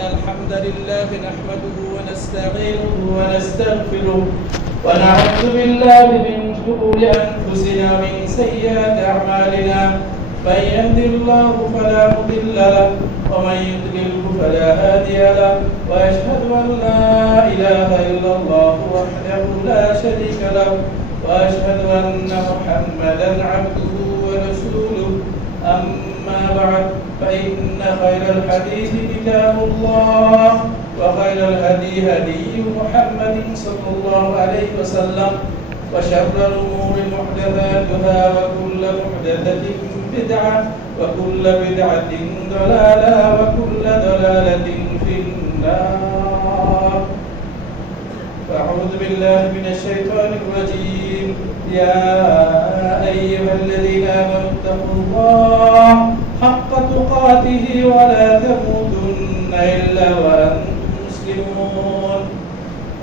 الحمد لله نحمده ونستعينه ونستغفره ونعوذ بالله من شرور أنفسنا ومن سيئات أعمالنا من يهد الله فلا مضل له ومن يضلله فلا هادي له وأشهد أن لا إله إلا الله وحده لا شريك له وأشهد أن محمدا عبده ورسوله أما بعد فإن خير الحديث كتاب الله وخير الهدي هدي محمد صلى الله عليه وسلم وشر الأمور محدثاتها وكل محدثة بدعة وكل بدعة ضلالة وكل ضلالة في النار. فأعوذ بالله من الشيطان الرجيم. يا أيها الذين آمنوا اتقوا الله حق تقاته ولا تموتن إلا وأنتم مسلمون.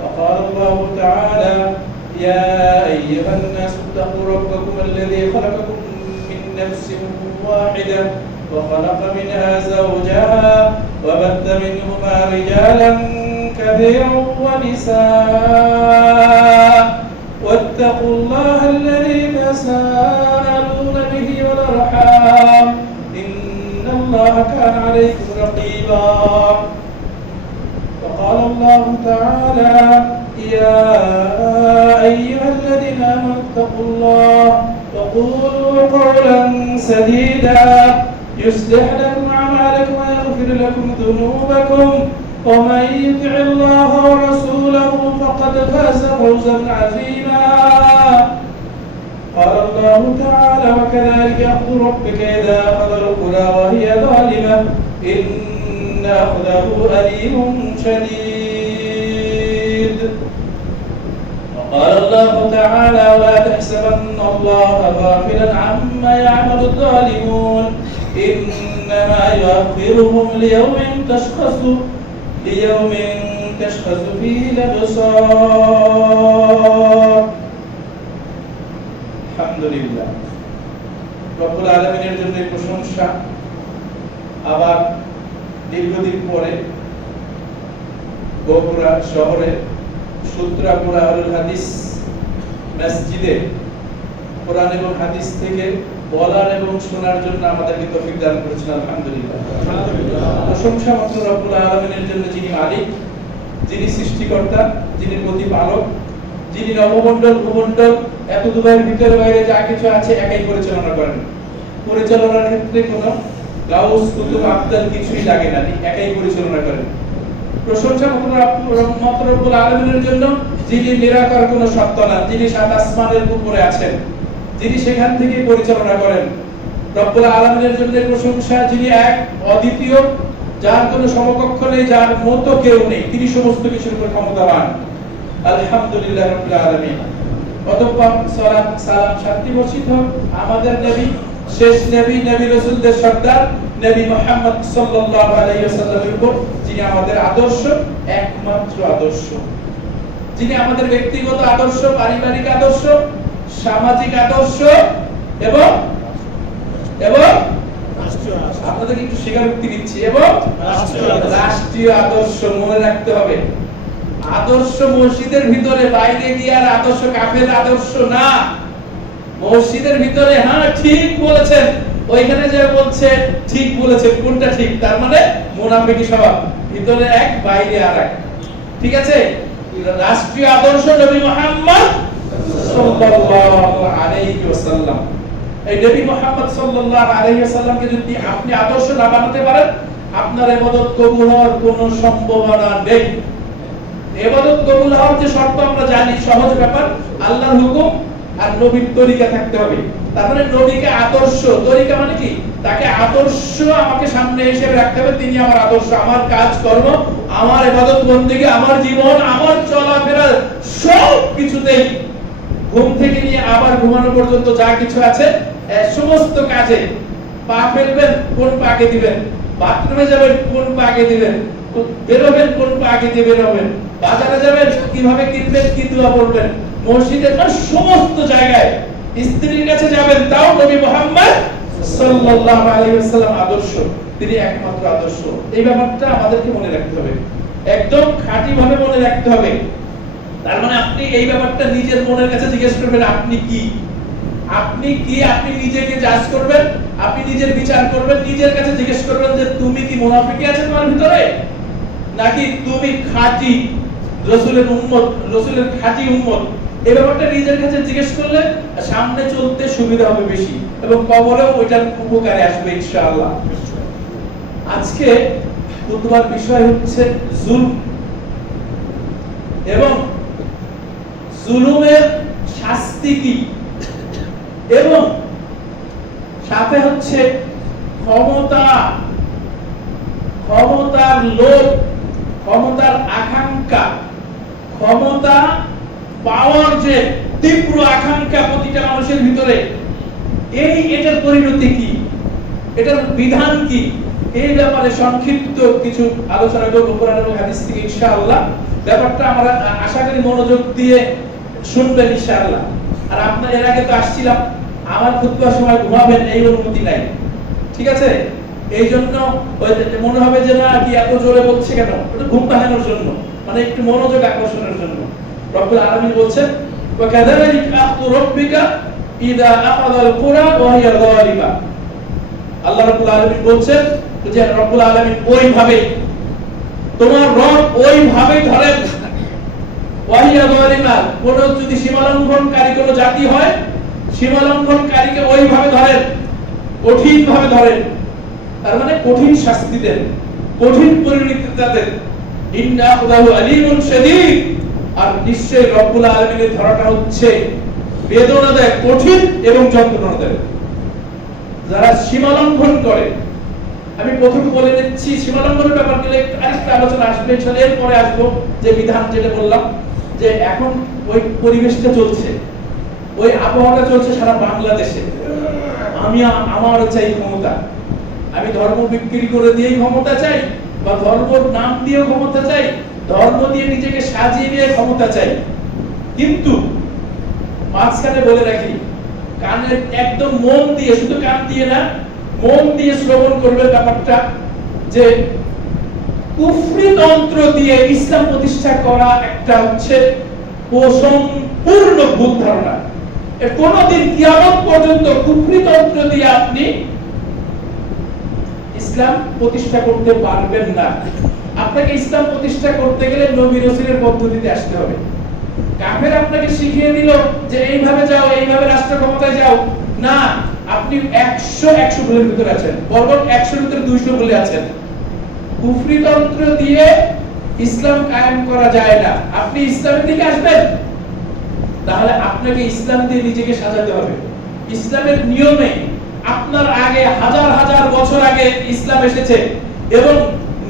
وقال الله تعالى: يا أيها الناس اتقوا ربكم الذي خلقكم من نفس واحدة وخلق منها زوجها وبث منهما رجالا كثيرا ونساء واتقوا الله الذي تساءلون به والأرحام إن الله كان عليكم رقيبا. وقال الله تعالى: يا أيها الذين آمنوا اتقوا الله وقولوا قولا سديدا يصلح لكم أعمالكم ويغفر لكم ذنوبكم ومن يطع الله ورسوله فقد فاز فوزا عظيما. قال الله تعالى: وكذلك أخذ ربك إذا أخذ القرى وهي ظالمة إن أخذه أليم شديد. وقال الله تعالى: ولا تحسبن الله غافلا عما يعمل الظالمون إنما يؤخرهم ليوم تشخص فيه الأبصار. আলহামদুলিল্লাহ, রব্বুল আলামিনের জন্য প্রশংসা। আবার দীর্ঘদিন পরে বগুড়া শহরে সূত্রাপুরা আলুল হাদিস মসজিদে কোরআন এবং হাদিস থেকে বলার এবং শোনার জন্য আমাদেরকে তৌফিক দান করেছেন। আলহামদুলিল্লাহ, প্রশংসা মাত্র রব্বুল আলামিনের জন্য, যিনি মালিক, যিনি সৃষ্টিকর্তা, যিনি প্রতিপালক, যিনি নবমণ্ডল ভূমণ্ডল এত দুবাইয়ের ভিতরে বাইরে যা কিছু আছে একাই পরিচালনা করেন। পরিচালনার ক্ষেত্রে কোনো গাউস কুতুব আবদাল কিছুই লাগে না, একাই পরিচালনা করেন। প্রশংসা মাত্র রব্বুল আলামিনের জন্য, যিনি নিরাকার কোনো সত্তা না, যিনি সাত আসমানের উপরে আছেন, যিনি সেখান থেকে পরিচালনা করেন। রব্বুল আলামিনের জন্য প্রশংসা, যিনি এক অদ্বিতীয়, যার কোনো সমকক্ষ নেই, যার মতো কেউ নেই, তিনি সমস্ত কিছুর উপর ক্ষমতাবান। আলহামদুলিল্লাহ রাব্বিল আলামিন। অতঃপর সালাত সালাম শান্তি বর্ষিত হোক আমাদের নবী, শেষ নবী, নবী রাসূলদের সর্দার নবী মুহাম্মদ সাল্লাল্লাহু আলাইহি ওয়াসাল্লামের উপর, যিনি আমাদের আদর্শ, একমাত্র আদর্শ, যিনি আমাদের ব্যক্তিগত আদর্শ, পারিবারিক আদর্শ, সামাজিক আদর্শ এবং আপনাদেরকে একটু স্বীকারোক্তি দিচ্ছি, এবং রাষ্ট্রীয় আদর্শ। মনে রাখতে হবে, আদর্শ মসজিদের ভিতরে, বাইরে গিয়ে আর আদর্শ কাফের আদর্শ না। মসজিদের ভিতরে হ্যাঁ ঠিক বলেছেন, ওইখানে যে বলছে ঠিক বলেছেন, কোনটা ঠিক? তার মানে মুনাফিকি স্বভাব, ভিতরে এক বাইরে আরেক। ঠিক আছে? রাষ্ট্রীয় আদর্শ নবী মুহাম্মদ সাল্লাল্লাহু আলাইহি ওয়াসাল্লাম। এই নবী মুহাম্মদ সাল্লাল্লাহু আলাইহি ওয়াসাল্লামকে যদি আপনি আদর্শ না বানাতে পারেন, আপনার ইবাদত কবুল হওয়ার কোনো সম্ভাবনা নেই। ইবাদত কবুল হওয়ার যে শর্ত আমরা জানি, সহজ ব্যাপার, আল্লাহর হুকুম আর নবীর তরিকা থাকতে হবে। তার মানে নবীকে আদর্শ, তরিকা মানে কি? তাকে আদর্শ আমাকে সামনে হিসেবে রাখতে হবে, তিনি আমার আদর্শ। আমার কাজ কর্ম, আমার ইবাদত বন্দেগী, আমার জীবন, আমার চলাফেরা সব কিছুতেই, ঘুম থেকে নিয়ে আবার ঘুমানো পর্যন্ত যা কিছু আছে সমস্ত কাজে পা ফেলবেন কোন পা আগে দিবেন, বাথরুমে যাবেন কোন পা আগে দিবেন, বেরোবেন কোন পা আগে দিয়ে বেরোবেন, বাজারে যাবেন কিভাবে কিনবেন, কি দোয়া পড়বেন, মসজিদে সমস্ত জায়গায়, স্ত্রীর কাছে যাবেন তাও নবী মুহাম্মদ সাল্লাল্লাহু আলাইহি ওয়াসাল্লাম আদর্শ। তিনি একমাত্র আদর্শ। এই ব্যাপারটা আমাদেরকে মনে রাখতে হবে, একদম খাঁটি ভাবে মনে রাখতে হবে। তার মানে আপনি এই ব্যাপারটা নিজের মনের কাছে জিজ্ঞেস করবেন, আপনি কি, আপনি কি, আপনি নিজেকে জাজ করবেন, আপনি নিজের বিচার করবেন, নিজের কাছে জিজ্ঞেস করবেন যে তুমি কি মুনাফিকি আছে তোমার ভিতরে, নাকি তুমি খাঁটি রাসূলের উম্মত, রাসূলের খাঁটি উম্মত। এই ব্যাপারটা নিজের কাছে জিজ্ঞেস করলে সামনে চলতে সুবিধা হবে বেশি, এবং কবরেও ওইটার উপকারে আসবে ইনশাআল্লাহ। আজকে খুতবার বিষয় হচ্ছে জুলম, এবং জুলুমের শাস্তি কি, এবং সাথে হচ্ছে ক্ষমতা, ক্ষমতার লোভ, ক্ষমতার আকাঙ্ক্ষা, ক্ষমতা পাওয়ার যে তীব্র আকাঙ্ক্ষা প্রতিটা মানুষের ভিতরে, এটার পরিণতি কি, এটার বিধান কি, এই ব্যাপারে সংক্ষিপ্ত কিছু আলোচনা করব কোরআন এবং হাদিস থেকে ইনশাআল্লাহ। ব্যাপারটা আমরা আশা করি মনোযোগ দিয়ে শুনবেন ইনশাআল্লাহ। আর আপনার এর আগে তো আসছিলাম, আমার খুতবার সময় ঘুমাবেন এই অনুমতি নাই, ঠিক আছে? এই জন্য মনে হবে যে না কি এত জোরে বলছে কেন, এটা ঘুম ভাঙানোর জন্য, মানে একটু মনোযোগ আকর্ষণের জন্য। রব্বুল আলামিন বলছেন ওয়া কাযালিকা আখযু রাব্বিকা ইযা আখাযাল কুরা ওয়া হিয়া যালিমা। আল্লাহ রাব্বুল আলামিন বলছেন যে রব্বুল আলামিন ওইভাবে, তোমার রব ওইভাবে ধরেন, ওয়া হিয়া যালিমা, কোন যদি সীমালঙ্ঘনকারী কোন জাতি হয়, সীমালঙ্ঘনকারীকে ওইভাবে ধরেন, কঠিন ভাবে ধরেন। তার মানে কঠিন শাস্তি দেন, কঠিন পরিণতি দেন। ইন্না আখযাহু আলীমুন শাদীদ, আর নিশ্চয়ই রব্বুল আলামিনের ধরাটা হচ্ছে বেদনা দেয়, কঠিন এবং যন্ত্রণা দেয় যারা সীমালঙ্ঘন করে। আমি প্রথমে বলে দিচ্ছি সীমালঙ্ঘনের ব্যাপার গেলে আরেকটা আলোচনা আসবে, এরপরে আসবো যে বিধান যেটা বললাম, যে এখন ওই পরিবেশটা চলছে, ওই আবহাওয়াটা চলছে সারা বাংলাদেশে। আমি আমার চাই ক্ষমতা, আমি ধর্ম বিক্রি করে দিয়ে ক্ষমতা চাই, বা ধর্মর নাম দিয়ে ক্ষমতা চাই, ধর্ম দিয়ে নিজেকে সাজিয়ে নিয়ে ক্ষমতা চাই। কিন্তু মাঝখানে বলে রাখি, কানে একদম মন দিয়ে, শুধু কান দিয়ে না, মন দিয়ে শ্রবণ করবে ব্যাপারটা, যে কুফরি তন্ত্র দিয়ে ইসলাম প্রতিষ্ঠা করা একটা হচ্ছে সম্পূর্ণ ভুল ধারণা। কোনদিন কিয়ামত পর্যন্ত কুফরি তন্ত্র দিয়ে আপনি ইসলাম প্রতিষ্ঠা করতে পারবেন না। আপনাকে ইসলাম প্রতিষ্ঠা করতে গেলে নবী রাসূলের পদ্ধতিতে আসতে হবে। কাফের আপনাকে শিখিয়ে দিল যে এইভাবে যাও, এইভাবে রাষ্ট্র ক্ষমতায় যাও, না, আপনি 100 ভুলের ভিতরে আছেন, বরং 100 ভিতরে 200 ভুলে আছেন। কুফরি তন্ত্র দিয়ে ইসলাম কায়েম করা যায় না। আপনি ইসলামের দিকে আসবেন, তাহলে আপনাকে ইসলাম দিয়ে নিজেকে সাজাতে হবে। ইসলামের নিয়মে আপনার আগে হাজার হাজার বছর আগে ইসলাম এসেছে, এবং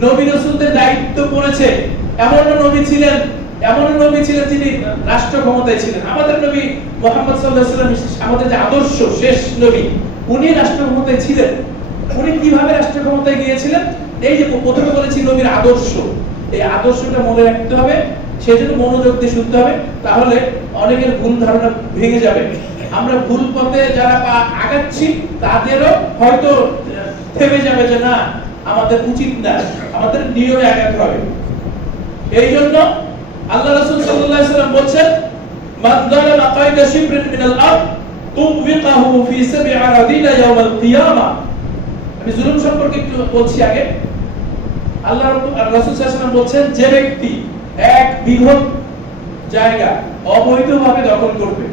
নবী রাসূলদের দায়িত্ব পড়েছে। এমন নবী ছিলেন যিনি রাষ্ট্র ক্ষমতায় ছিলেন। আমাদের নবী মুহাম্মদ সাল্লাল্লাহু আলাইহি ওয়াসাল্লাম, আমাদের যে আদর্শ শেষ নবী, উনি রাষ্ট্র ক্ষমতায় ছিলেন। উনি কিভাবে রাষ্ট্র ক্ষমতায় গিয়েছিলেন? এই যে প্রথমে বলেছি নবীর আদর্শ, এই আদর্শটা মনে রাখতে হবে, সেজন্য মনোযোগ দিয়ে শুনতে হবে, তাহলে অনেকের ভুল ধারণা ভেঙে যাবে। আমরা ভুল পথে যারা আগাচ্ছি তাদেরও হয়তো থেমে যাবে যে না, আমাদের উচিত না, আমাদের নিয়মে আগাতে হবে। এই জন্য আল্লাহ রাসূল সাল্লাল্লাহু আলাইহি ওয়াসাল্লাম বলেন, মান যালামা কায়দা শিবরিন মিনাল আরদ তুবিকাহু ফি সাব'i আরাদিনা ইয়াওমাল কিয়ামাহ। আমি জুলুম সম্পর্কে একটু বলছি আগে। আল্লাহ রাসূল সাল্লাল্লাহু আলাইহি ওয়াসাল্লাম বলেন, যে ব্যক্তি 1 বিঘত জায়গা অবৈধভাবে দখল করবে,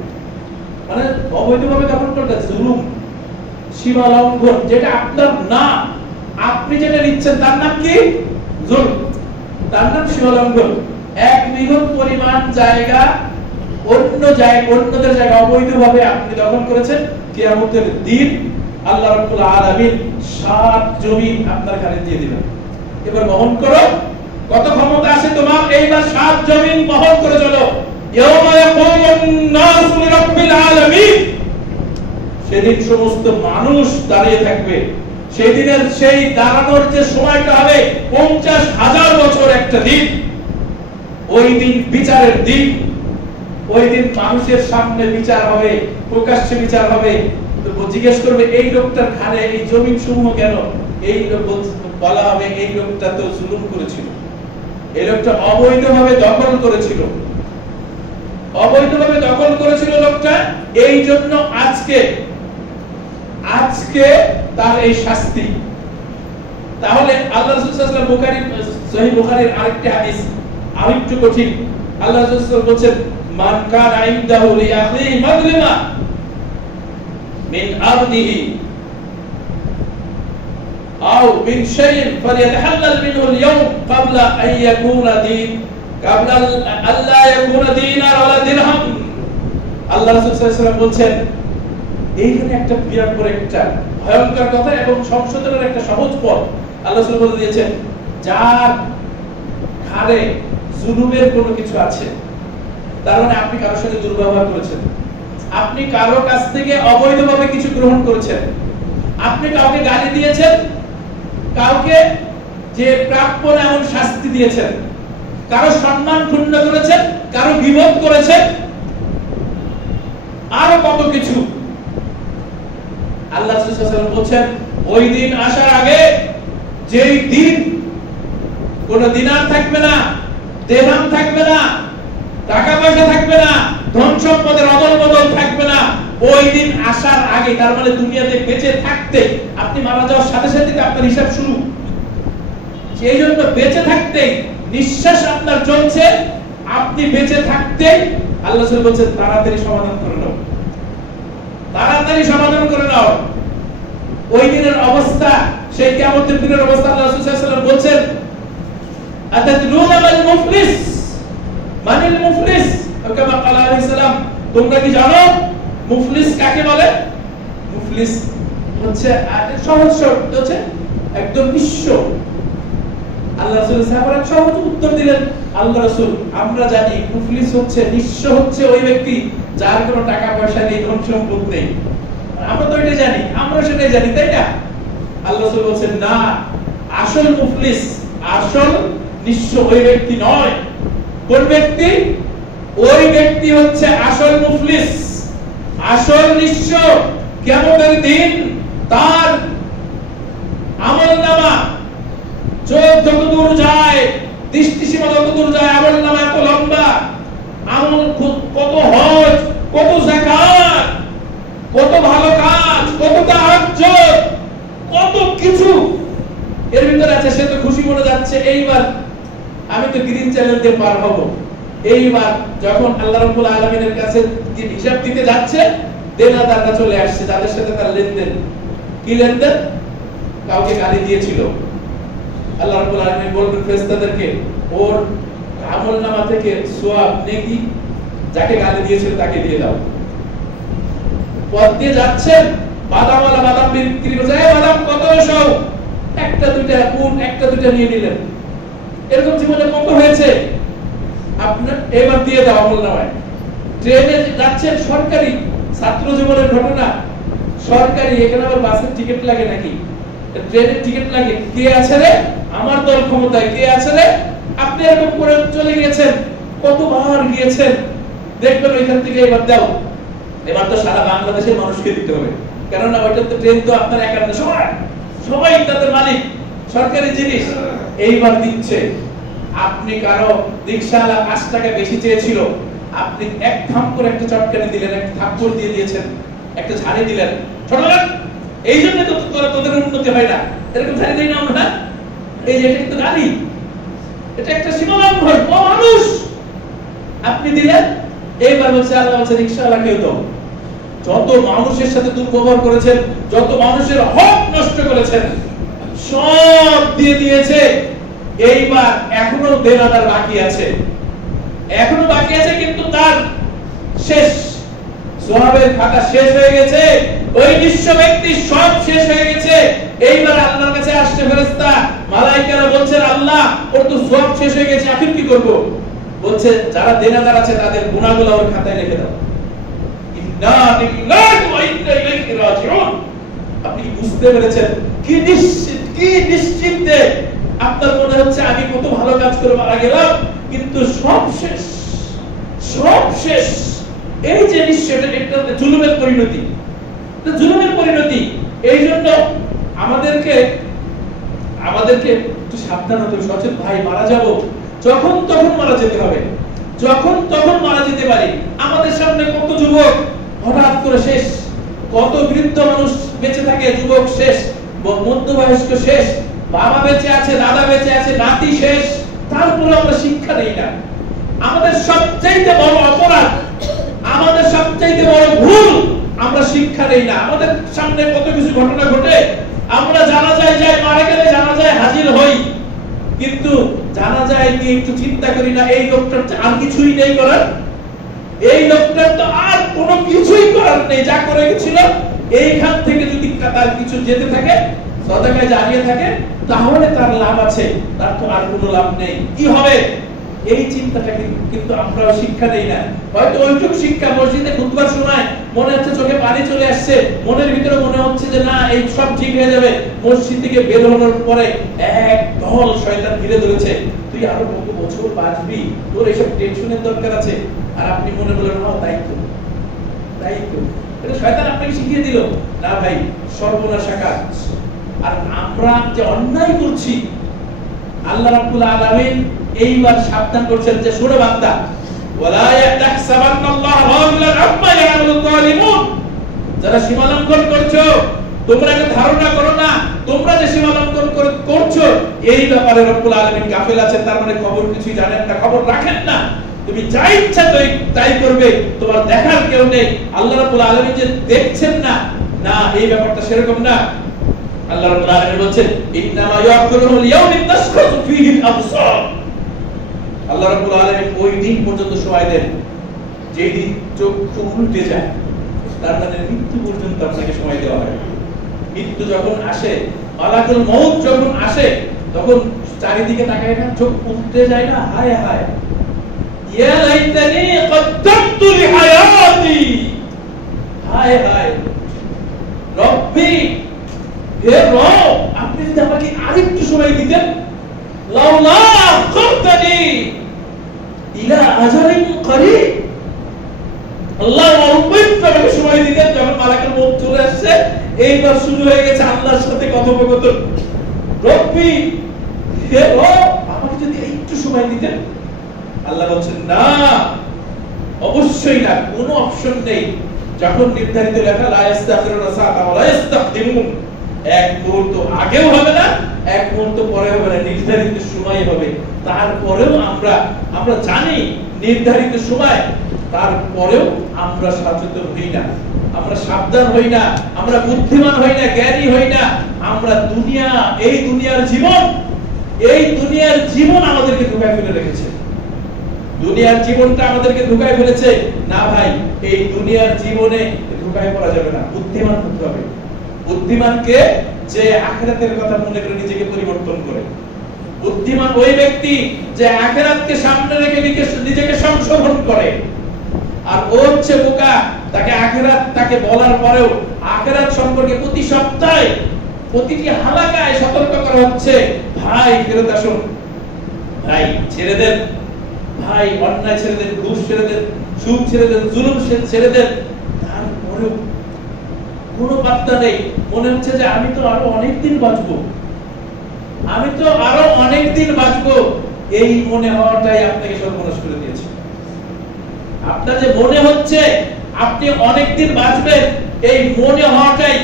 মানে অবৈধভাবে দখল করতে জুলুম, সীমা লঙ্ঘন, যেটা আপনার না, আপনি যেটা নিচ্ছেন তার নাম কি? জুলুম, তার নাম সীমা লঙ্ঘন। 1 বিঘত পরিমাণ জায়গা অন্যদের জায়গা অবৈধভাবে আপনি দখল করেছেন, কিয়ামতের দিন আল্লাহ রাব্বুল আলামিন 7 জমিন আপনার কাছে দিয়ে দিবেন। এবার বহন করো, কত ক্ষমতা আছে তোমার, এইবার 7 জমিন বহন করে চলো। ইয়াওমা ইয়াকুমুন নাসু লিরাব্বিল আলামিন, সেদিন সমস্ত মানুষ দাঁড়িয়ে থাকবে। সেদিনের সেই দাঁড়ানোর যে সময়টা হবে 50,000 বছর একটা দিন। ওই দিন বিচারের দিন, ওই দিন মানুষের সামনে বিচার হবে, প্রকাশ্যে বিচার হবে। তো জিজ্ঞেস করবে এই লোকটার ঘাড়ে এই জমিন সমূহ কেন? এই লোক বলা হবে এই লোকটা তো জুলুম করেছিল, এই লোকটা অবৈধভাবে দখল করেছিল, অবৈধভাবে দখল করেছিল লোকটা, এই জন্য আজকে তার এই শাস্তি। তাহলে আল্লাহ রাসূল সাল্লাল্লাহু আলাইহি ওয়াসাল্লাম বুখারী সহিহ বুখারীর আরেকটি হাদিস আরেকটু কঠিন। আল্লাহ রাসূল সাল্লাল্লাহু আলাইহি ওয়াসাল্লাম বলেন মান কানা ইনদাহু লিআখিহি মাজলিমা মিন আরদিহি আও মিন শাইইন ফালিয়াতাহাল্লাল মিনহু আল-ইয়াওম ক্বাবলা আন ইয়াকুনা দিন ক্বাবলা আল্লা ইয়াকুনা দিনার ওয়ালা দিরহাম। আল্লাহ রাসূল সাল্লাল্লাহু আলাইহি ওয়াসাল্লাম বলেন এইখানে একটা বিরাট বড় একটা ভয়ঙ্কর কথা এবং সংশোধনের একটা সহজ পথ আল্লাহ রাসূল বলে দিয়েছেন, যার ঘাড়ে জুলুমের কোনো কিছু আছে, তার মানে আপনি কারোর সাথে দুর্ব্যবহার করেছেন, আপনি কারো কাছ থেকে অবৈধভাবে কিছু গ্রহণ করেছেন, আপনি কাউকে গালি দিয়েছেন, কাউকে যে প্রাপ্য না এমন শাস্তি দিয়েছেন, কারো সম্মান ক্ষুণ্ণ করেছেন, কারো গীবত করেছেন, আরো কত কিছু। আল্লাহ রাসূল সাল্লাল্লাহু আলাইহি ওয়াসাল্লাম বলেন ওই দিন আসার আগে, যেই দিন কোন দিনার থাকবে না, দিরহাম থাকবে না, টাকা পয়সা থাকবে না, ধন সম্পদের অদল-বদল থাকবে না, ওই দিন আসার আগে, তার মানে দুনিয়াতে বেঁচে থাকতে, আপনি মারা যাওয়ার সাথে সাথে আপনার হিসাব শুরু, সেই জন্য বেঁচে থাকতে নিঃশ্বাস আপনার চলছে, আপনি বেঁচে থাকতে আল্লাহ রাসূল বলেন তাড়াতাড়ি সমাধান করে নাও, তাড়াতাড়ি সমাধান করে নাও। ওই দিনের অবস্থা, সেই কিয়ামতের দিনের অবস্থা আল্লাহ রাসূল সাল্লাল্লাহু আলাইহি ওয়াসাল্লাম বলেন আতাদরুনা মাল মুফলিস, মানিল মুফলিস, কামা ক্বালা আলাইহিস সালাম, তোমরা কি জানো মুফলিস কাকে বলে? মুফলিস হচ্ছে সহজ শব্দ, হচ্ছে একদম নিঃস্ব। আল্লাহ রাসূল সাহাবারা সহজ উত্তর দিলেন, আল্লাহ রাসূল আমরা জানি মুফলিস হচ্ছে, নিঃস্ব হচ্ছে ওই ব্যক্তি যার কোনো টাকা পয়সা নেই, ধন সম্পদ নেই, আমরা তো এটা জানি, আমরা সেটাই জানি, তাই না? আল্লাহ রাসূল বলেন না, আসল মুফলিস, আসল নিঃস্ব ওই ব্যক্তি নয়। কোন ব্যক্তি? ওই ব্যক্তি হচ্ছে আসল মুফলিস, আসল নিঃস্ব। কিয়ামতের দিন তার আমলনামা চোখ যতদূর যায়, দৃষ্টিসীমা যতদূর যায়, আমলনামা এত লম্বা, আমল কত হজ, কত যাকাত, কত ভালো কাজ, কত তাহাজ্জুদ, কত কিছু এর ভিতরে আছে। সে তো খুশি মনে যাচ্ছে এইবার আমি তো গ্রিন চ্যানেল দিয়ে পার হব। এইবার যখন আল্লাহ রাব্বুল আলামিনের কাছে হিসাব দিতে যাচ্ছে, দেনাদাররা চলে আসছে, যাদের সাথে তার লেনদেন। কি লেনদেন? কাউকে গালি দিয়েছিল, আল্লাহ রাব্বুল আলামিন বলবেন ফেরেশতাদেরকে ওর আমলনামা থেকে সওয়াব নেকি যাকে গালি দিয়েছিল তাকে দিয়ে দাও। পথ দিয়ে যাচ্ছেন, বাদামওয়ালা বাদাম বিক্রি করছে, এই বাদাম কত সব, একটা দুইটা কোন একটা দুইটা নিয়ে নিলেন। এরকম জীবনে কত হয়েছে আপনার, এবার দিয়ে দাও আমলনামায়। ট্রেনে যাচ্ছেন, সরকারি ছাত্র জীবনের ঘটনা, সরকারি, এখানে আবার বাসের টিকিট লাগে নাকি, ট্রেনের টিকিট লাগে, কে আছে রে আমার দল ক্ষমতায়, কে আছে রে, আপনি এরকম করে চলে গিয়েছেন, কতবার গিয়েছেন, দেখবেন ওইখান থেকে এবার দাও। এবার তো সারা বাংলাদেশের মানুষকে দিতে হবে, কেননা ওইটা তো ট্রেন তো আপনার একা না, সবাই তাদের মালিক, সরকারি জিনিস। এইবার দিচ্ছে, আপনি কারো রিকশাওয়ালা 5 টাকা বেশি চেয়েছিল, আপনি এক থাম করে একটা চটকানি দিলেন, একটা থাপ্পড় দিয়ে দিয়েছেন, একটা ঝাড়ি দিলেন, ছোট লোক, এই জন্য তো তোদের উন্নতি হয় না, এরকম ঝাড়ি দেই না আমরা। এই যে এটা কিন্তু গালি, এটা একটা সীমালঙ্ঘন, ও মানুষ আপনি দিলেন। এইবার বলছে আল্লাহ বলছে রিকশাওয়ালাকেও দাও। যত মানুষের সাথে দুর্ব্যবহার করেছেন, যত মানুষের হক নষ্ট করেছেন, সব দিয়ে দিয়েছে। এইবার এখনো দেনাদার বাকি আছে, এখনো বাকি আছে, কিন্তু তার শেষ, সওয়াবের খাতা শেষ হয়ে গেছে, ওই নিঃস্ব ব্যক্তি সব শেষ হয়ে গেছে। এইবার আল্লাহর কাছে আসছে ফেরেশতা, মালায়েকারা বলছেন আল্লাহ ওর তো সওয়াব শেষ হয়ে গেছে, এখন কি করব? বলছে যারা দেনাদার আছে তাদের গুনাহগুলো ওর খাতায় লিখে দাও। ইন্না লিল্লাহি ওয়া ইন্না ইলাইহি রাজিউন। আপনি কি বুঝতে পেরেছেন? কি নিশ্চিন্তে আপনার মনে হচ্ছে আমি কত ভালো কাজ করে মারা গেলাম, কিন্তু সব শেষ, সব শেষ। এই যে নিশ্চয়টা একটা জুলুমের পরিণতি, জুলুমের পরিণতি। এই জন্য আমাদেরকে আমাদেরকে একটু সাবধান হতে হবে, সচেতন। ভাই মারা যাব, যখন তখন মারা যেতে হবে, যখন তখন মারা যেতে পারি। আমাদের সামনে কত যুবক হঠাৎ করে শেষ, কত বৃদ্ধ মানুষ বেঁচে থাকে, যুবক শেষ, মধ্যবয়স্ক শেষ, বাবা বেঁচে আছে, দাদা বেঁচে আছে, নাতি শেষ, তারপরে আমরা শিক্ষা নেই না। আমাদের সবচাইতে বড় অপরাধ, আমাদের সবচাইতে বড় ভুল, আমরা শিক্ষা নেই না। আমাদের সামনে কত কিছু ঘটনা ঘটে, আমরা জানাজায় যাই, মারা গেলে জানাজায় হাজির হই, কিন্তু জানাজায় গিয়ে একটু চিন্তা করি না এই লোকটার আর কিছুই নেই করার, এই লোকটার তো আর কোনো কিছুই করার নেই, যা করে গেছিল এইখান থেকে যদি তার কিছু যেতে থাকে, সদাকায় জারিয়ে থাকে, তাহলে তার লাভ আছে, তার তো আর কোনো লাভ নেই, কি হবে এই চিন্তাটা কিন্তু আমরা শিক্ষা দেই না। হয়তো ওইটুকু শিক্ষা মসজিদে খুতবার সময় মনে হচ্ছে চোখে পানি চলে আসছে, মনের ভিতরে মনে হচ্ছে যে না এই সব ঠিক হয়ে যাবে, মসজিদ থেকে বের হওয়ার পরে এক দল শয়তান ঘিরে ধরেছে, তুই আরো কত বছর বাঁচবি, তোর এইসব টেনশনের দরকার আছে, আর আপনি মনে বলেন না তাই তো, তাই তো, এটা শয়তান আপনাকে শিখিয়ে দিল। না ভাই, সর্বনাশা কাজ। আর আমরা যে অন্যায় করছি, আল্লাহ রাব্বুল আলামিন এইবার সাবধান করছেন যে শোনো বান্দা, ওয়ালা ইয়াহসাবান্নাল্লাহু গাফিলান আম্মা ইয়ামালুল যালিমুন, যারা সীমা লঙ্ঘন করছো তোমরা এটা ধারণা করো না তোমরা যে সীমা লঙ্ঘন করছো এই ব্যাপারে রব্বুল আলামিন গাফিল আছেন, তার মানে খবর কিছুই জানেন না, খবর রাখেন না, তুমি যা ইচ্ছা তাই করবে, তোমার দেখার কেউ নেই। আল্লাহ রাব্বুল আলামিন যে দেখছেন না, না এই ব্যাপারটা সেরকম না। আল্লাহ রাব্বুল আলামিন বলেন ইন্নামা ইয়াকুলুল ইয়াউমিন তাসখাতু ফীহিল আবসার, আল্লাহ রাব্বুল আলামিন ওই দিন পর্যন্ত সময় দেন যেই দিন চক্ষু উল্টে যায়, তার মানে মৃত্যু পর্যন্ত আপনাকে সময় দেওয়া হয়। মৃত্যু যখন আসে, মালাকুল মউত যখন আসে, তখন চারিদিকে তাকায় না, চোখ উল্টে যায় না, হায় হায় ইয়া লাইতানি কদ্দামতু লিহায়াতি, হায় হায় রব্বি, হে রব আপনি যদি আমাকে আরেকটু সময় দিতেন, লাউলা আখরতানি ইলা আজালিন করিব, আল্লাহ অল্পই আমাকে সময় দিতেন। যখন মালাকুল মউত চলে আসছে, এইবার শুরু হয়ে গেছে আল্লাহর সাথে কথোপকথন, রব্বি হে রব আমাকে যদি একটু সময় দিতেন। আল্লাহ বলছেন না, অবশ্যই না, কোনো অপশন নেই। যখন নির্ধারিত লেখা লা ইস্তাখিরুনা সাআতা ওয়া লা ইস্তাকদিমুন, এক মুহূর্ত আগেও হবে না, এক মুহূর্ত পরে হবে না, নির্ধারিত সময় হবে। তারপরেও আমরা জানি নির্ধারিত সময়, তারপরেও আমরা সচেতন হই না, আমরা সাবধান হই না, আমরা বুদ্ধিমান হই না, জ্ঞানী হই না। আমরা এই দুনিয়ার জীবন আমাদেরকে ধোঁকায় ফেলে রেখেছে, দুনিয়ার জীবনটা আমাদেরকে ধোঁকায় ফেলেছে। না ভাই, এই দুনিয়ার জীবনে ধোঁকায় পড়া যাবে না, বুদ্ধিমান হতে হবে। বুদ্ধিমানকে যে আখিরাতের কথা মনে করে নিজেকে পরিবর্তন করে, বুদ্ধিমান ওই ব্যক্তি যে আখিরাতকে সামনে রেখে নিজেকে সংশোধন করে। আর ও হচ্ছে বোকা, তাকে আখিরাত তাকে বলার পরেও আখিরাত সম্পর্কে প্রতি সপ্তাহে প্রতিটি হালাকায় সতর্ক করা হচ্ছে, ভাই ফেরত আসুন, ভাই ছেড়ে দেন, ভাই অন্যায় ছেড়ে দেন, ঘুষ ছেড়ে দেন, সুদ ছেড়ে দেন, জুলুম ছেড়ে দেন। তারপরেও কোনো পাত্তা নেই, মনে হচ্ছে যে আমি তো আরো অনেক দিন বাঁচবো, আমি তো আরো অনেক দিন বাঁচবো। এই মনে হওয়াটাই আপনাকে সর্বনাশ করে দিয়েছে। আপনার যে মনে হচ্ছে আপনি অনেক দিন বাঁচবেন, এই মনে হওয়াটাই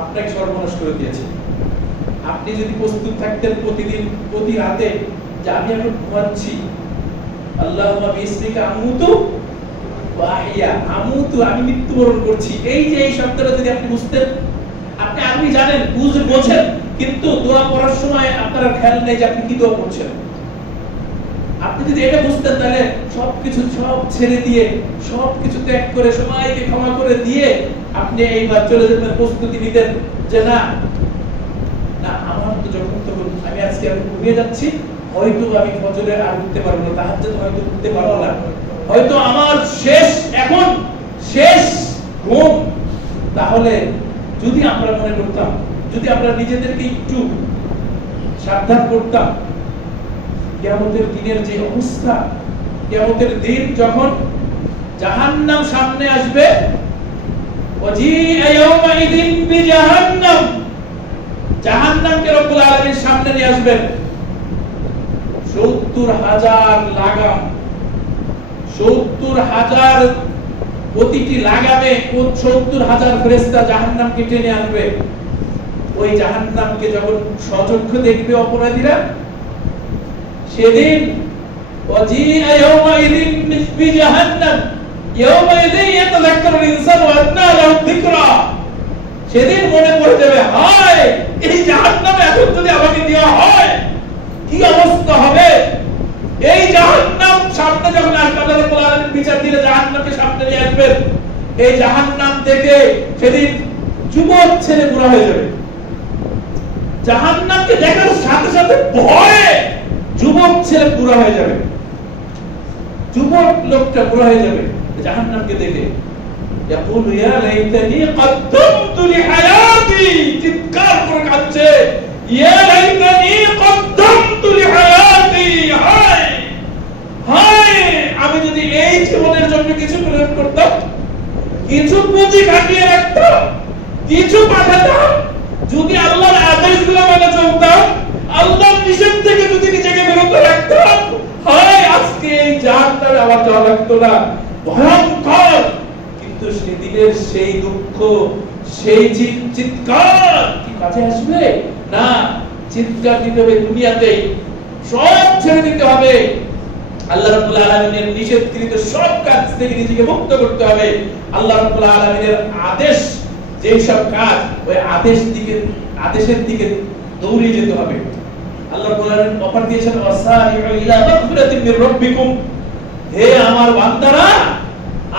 আপনাকে সর্বনাশ করে দিয়েছে। আপনি যদি প্রস্তুত থাকতেন প্রতিদিন প্রতি রাতে যে আমি এখন ঘুমাচ্ছি, আল্লাহুম্মা বিসমিকা আমুতু ওয়া আহইয়া, আমুতু আমি মৃত্যুবরণ করছি, এই যে এই শব্দটা যদি আপনি বুঝতেন, আপনি আরবি জানেন, বোঝেন, কিন্তু দোয়া পড়ার সময় আপনার খেয়াল নেই যে আপনি কি দোয়া করছেন। আপনি যদি এটা বুঝতেন, তাহলে সবকিছু সব ছেড়ে দিয়ে, সবকিছু ত্যাগ করে, সবাইকে ক্ষমা করে দিয়ে আপনি এইবার চলে যেতেন, প্রস্তুতি নিতেন যে না না আমার তো যখন তখন আমি আজকে আমি ঘুমিয়ে যাচ্ছি, হয়তো আমি ফজরে আর উঠতে পারবো না, তাহাজ্জুদ হয়তো উঠতে পারবো না, হয়তো আমার এখন শেষ ঘুম। তাহলে যদি আমরা মনে করতাম, যদি আমরা নিজেদেরকে একটু সাবধান করতাম, কিয়ামতের দিনের যে অবস্থা, কিয়ামতের দিন যখন জাহান্নাম সামনে আসবে, ওয়াজিআ ইয়াওমাইদিন বিজাহান্নাম, জাহান্নামকে রব্বুল আলামিন সামনে নিয়ে আসবেন। ৭০,০০০ লাগাম, ৭০,০০০ প্রতিটি লাগামে ৭০,০০০ ফেরেশতা জাহান্নামকে টেনে আনবে। ওই জাহান্নামকে যখন সচক্ষে দেখবে অপরাধীরা, সেদিন ওয়াজিআ ইয়াওমাইযিন বিজাহান্নাম ইয়াওমাইযিন ইয়াতাযাক্কারুল ইনসানু ওয়া আন্না লাহু যিকরা। সেদিন মনে পড়ে যাবে, হায় এই জাহান্নামে এখন যদি আমাকে দেওয়া হয় কি অবস্থা হবে। এই জাহান্নাম সামনে যখন আসবে, আল্লাহ রাব্বুল আলামিন বিচার দিলে জাহান্নামকে সামনে নিয়ে আসবেন। এই জাহান্নাম থেকে সেদিন যুবক ছেলে বুড়া হয়ে যাবে। জাহান্নামকে দেখার সাথে সাথে ভয়ে যুবক ছেলে বুড়া হয়ে যাবে, যুবক লোকটা বুড়া হয়ে যাবে জাহান্নামকে দেখে। ইয়াকুলু ইয়া লাইতানি কদ্দামতু লিহায়াতি, চিৎকার করে কাঁদছে, ইয়া লাইতানি কদ্দামতু লিহায়াতি, হায় হায় আমি যদি এই জীবনের জন্য কিছু প্রয়োগ করতাম, কিছু পুঁজি খাটিয়ে রাখতাম, কিছু পাঠাতাম, যদি আল্লাহর আদেশগুলো মেনে চলতাম, আল্লাহর নিষেধ থেকে যদি নিজেকে বিরত রাখতাম, হায় আজকে এই জাহান্নামে আবার যাওয়া লাগতো না। ভয়ঙ্কর। কিন্তু সেদিনের সেই দুঃখ, সেই চিৎকার কি কাজে আসবে না? চিৎকার দিতে হবে দুনিয়াতেই, সব ছেড়ে দিতে হবে। আল্লাহ রাব্বুল আলামিনের নিষেধকৃত সব কাজ থেকে নিজেকে মুক্ত করতে হবে। আল্লাহ রাব্বুল আলামিনের আদেশ যেই সব কাজ, ওই আদেশের দিকে দৌড়ে যেতে হবে। আল্লাহ রাব্বুল আলামিন অফার দিয়েছেন, ওয়াসারিউ ইলা মাগফিরাতিন মির রাব্বিকুম। হে আমার বান্দারা,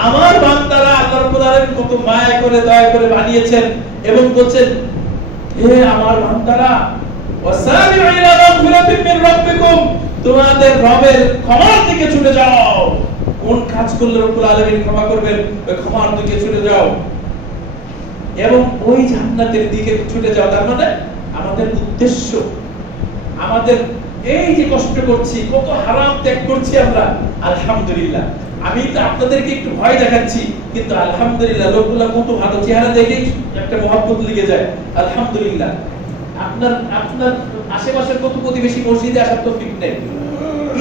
আমার বান্দারা, আল্লাহ রাব্বুল আলামিন কত মায়া করে দয়া করে বানিয়েছেন এবং বলেন, হে আমার বান্দারা, ওয়াসারিউ ইলা মাগফিরাতিন মির রাব্বিকুম, তোমাদের রবের ক্ষমার দিকে ছুটে যাও। কোন কাজ করলে রব্বুল আলামিন ক্ষমা করবেন, ওই ক্ষমার দিকে ছুটে যাও এবং ওই জান্নাতের দিকে ছুটে যাও। তার মানে আমাদের উদ্দেশ্য, আমাদের এই যে কষ্ট করছি, কত হারাম ত্যাগ করছি আমরা, আলহামদুলিল্লাহ। আমি তো আপনাদেরকে একটু ভয় দেখাচ্ছি, কিন্তু আলহামদুলিল্লাহ লোকগুলো কত ভালো, চেহারা দেখেই একটা মহব্বত লেগে যায়, আলহামদুলিল্লাহ। আপনার আশেপাশের কত প্রতিবেশী মসজিদে আসার তৌফিক নেই,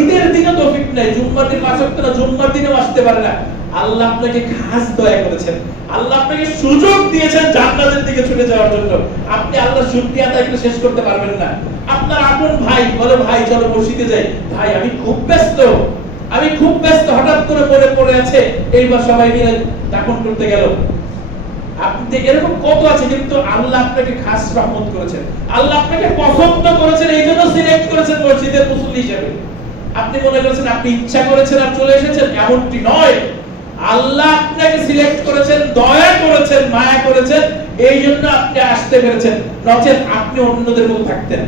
ঈদের দিনে তৌফিক নেই, জুম্মার দিন মাস ওয়াক্ত না, জুম্মার দিনেও আসতে পারে না। আল্লাহ আপনাকে খাস দয়া করেছেন, আল্লাহ আপনাকে সুযোগ দিয়েছেন জান্নাতের দিকে ছুটে যাওয়ার জন্য। আপনি আল্লাহর শুকরিয়া আদায় করে শেষ করতে পারবেন না। আপনার আপন ভাই বলে, ভাই চলো মসজিদে যাই, ভাই আমি খুব ব্যস্ত, হঠাৎ করে পড়ে আছে, এইবার সবাই মিলে দাফন করতে গেল। আপনি এরকম কত আছে, কিন্তু আল্লাহ আপনাকে খাস রহমত করেছেন, আল্লাহ আপনাকে পছন্দ করেছেন, এই জন্য সিলেক্ট করেছেন মসজিদের মুসল্লি হিসেবে। আপনি মনে করেছেন আপনি ইচ্ছা করেছেন আর চলে এসেছেন, এমনটি নয়। আল্লাহ আপনাকে সিলেক্ট করেছেন, দয়া করেছেন, মায়া করেছেন, এই জন্য আপনি আসতে পেরেছেন, নচেত আপনি অন্যদের মতো থাকতেন।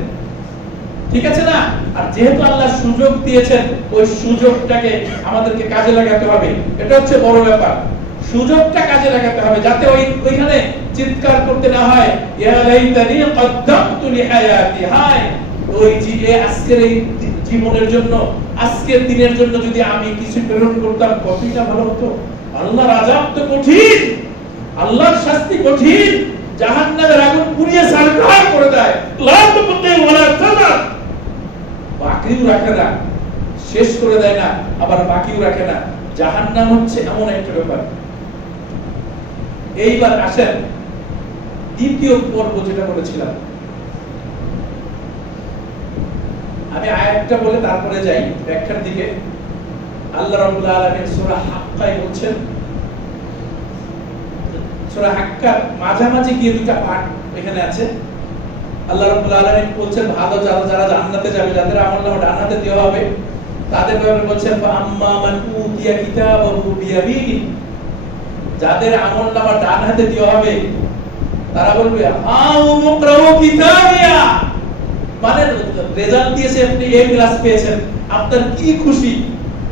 ঠিক আছে না? আর যেহেতু আল্লাহ সুযোগ দিয়েছেন, ওই সুযোগটাকে আমাদেরকে কাজে লাগাতে হবে। এটা হচ্ছে বড় ব্যাপার, সুযোগটা কাজে লাগাতে হবে, যাতে ওইখানে চিৎকার করতে না হয়, ইয়া লাইতানি কদ্দামতু লিহায়াতি, হায় ওই যে আজকের এই জীবনের জন্য, আজকের দিনের জন্য যদি আমি কিছু প্রেরণ করতাম, কতটা ভালো হতো। আল্লাহর আযাব তো কঠিন, আল্লাহর শাস্তি কঠিন, জাহান্নামের আগুন পুড়িয়ে ছারখার করে দেয়, লা তুবকি ওয়ালা তাদার, বাকিও রাখে না, শেষ করে দেয় না, আবার বাকিও রাখে না। জাহান্নাম হচ্ছে এমন একটা ব্যাপার। এইবার আসেন দ্বিতীয় পর্ব যেটা বলেছিলাম, আমি আয়াতটা বলে তারপরে যাই ব্যাখ্যার দিকে। আল্লাহ রাব্বুল আলামিন সূরা হাক্কায় বলছেন, সূরা হাক্কার মাঝামাঝি গিয়ে দুটো পাঠ এখানে আছে। আল্লাহ রাব্বুল আলামিন বলছেন, ভালো যারা জান্নাতে যাবে, যাদের আমলনামা ডান হাতে দেওয়া হবে, তাদের ব্যাপারে বলছেন, আম্মা মান উতিয়া কিতাবাহু বিয়ামিনি, যাদের আমলনামা ডান হাতে দেওয়া হবে তারা বলবে, হাউ মুকরাউ কিতাবিয়া, মানে রেজাল্ট দিয়েছে, আপনি এ ক্লাস পেয়েছেন, আপনার কি খুশি।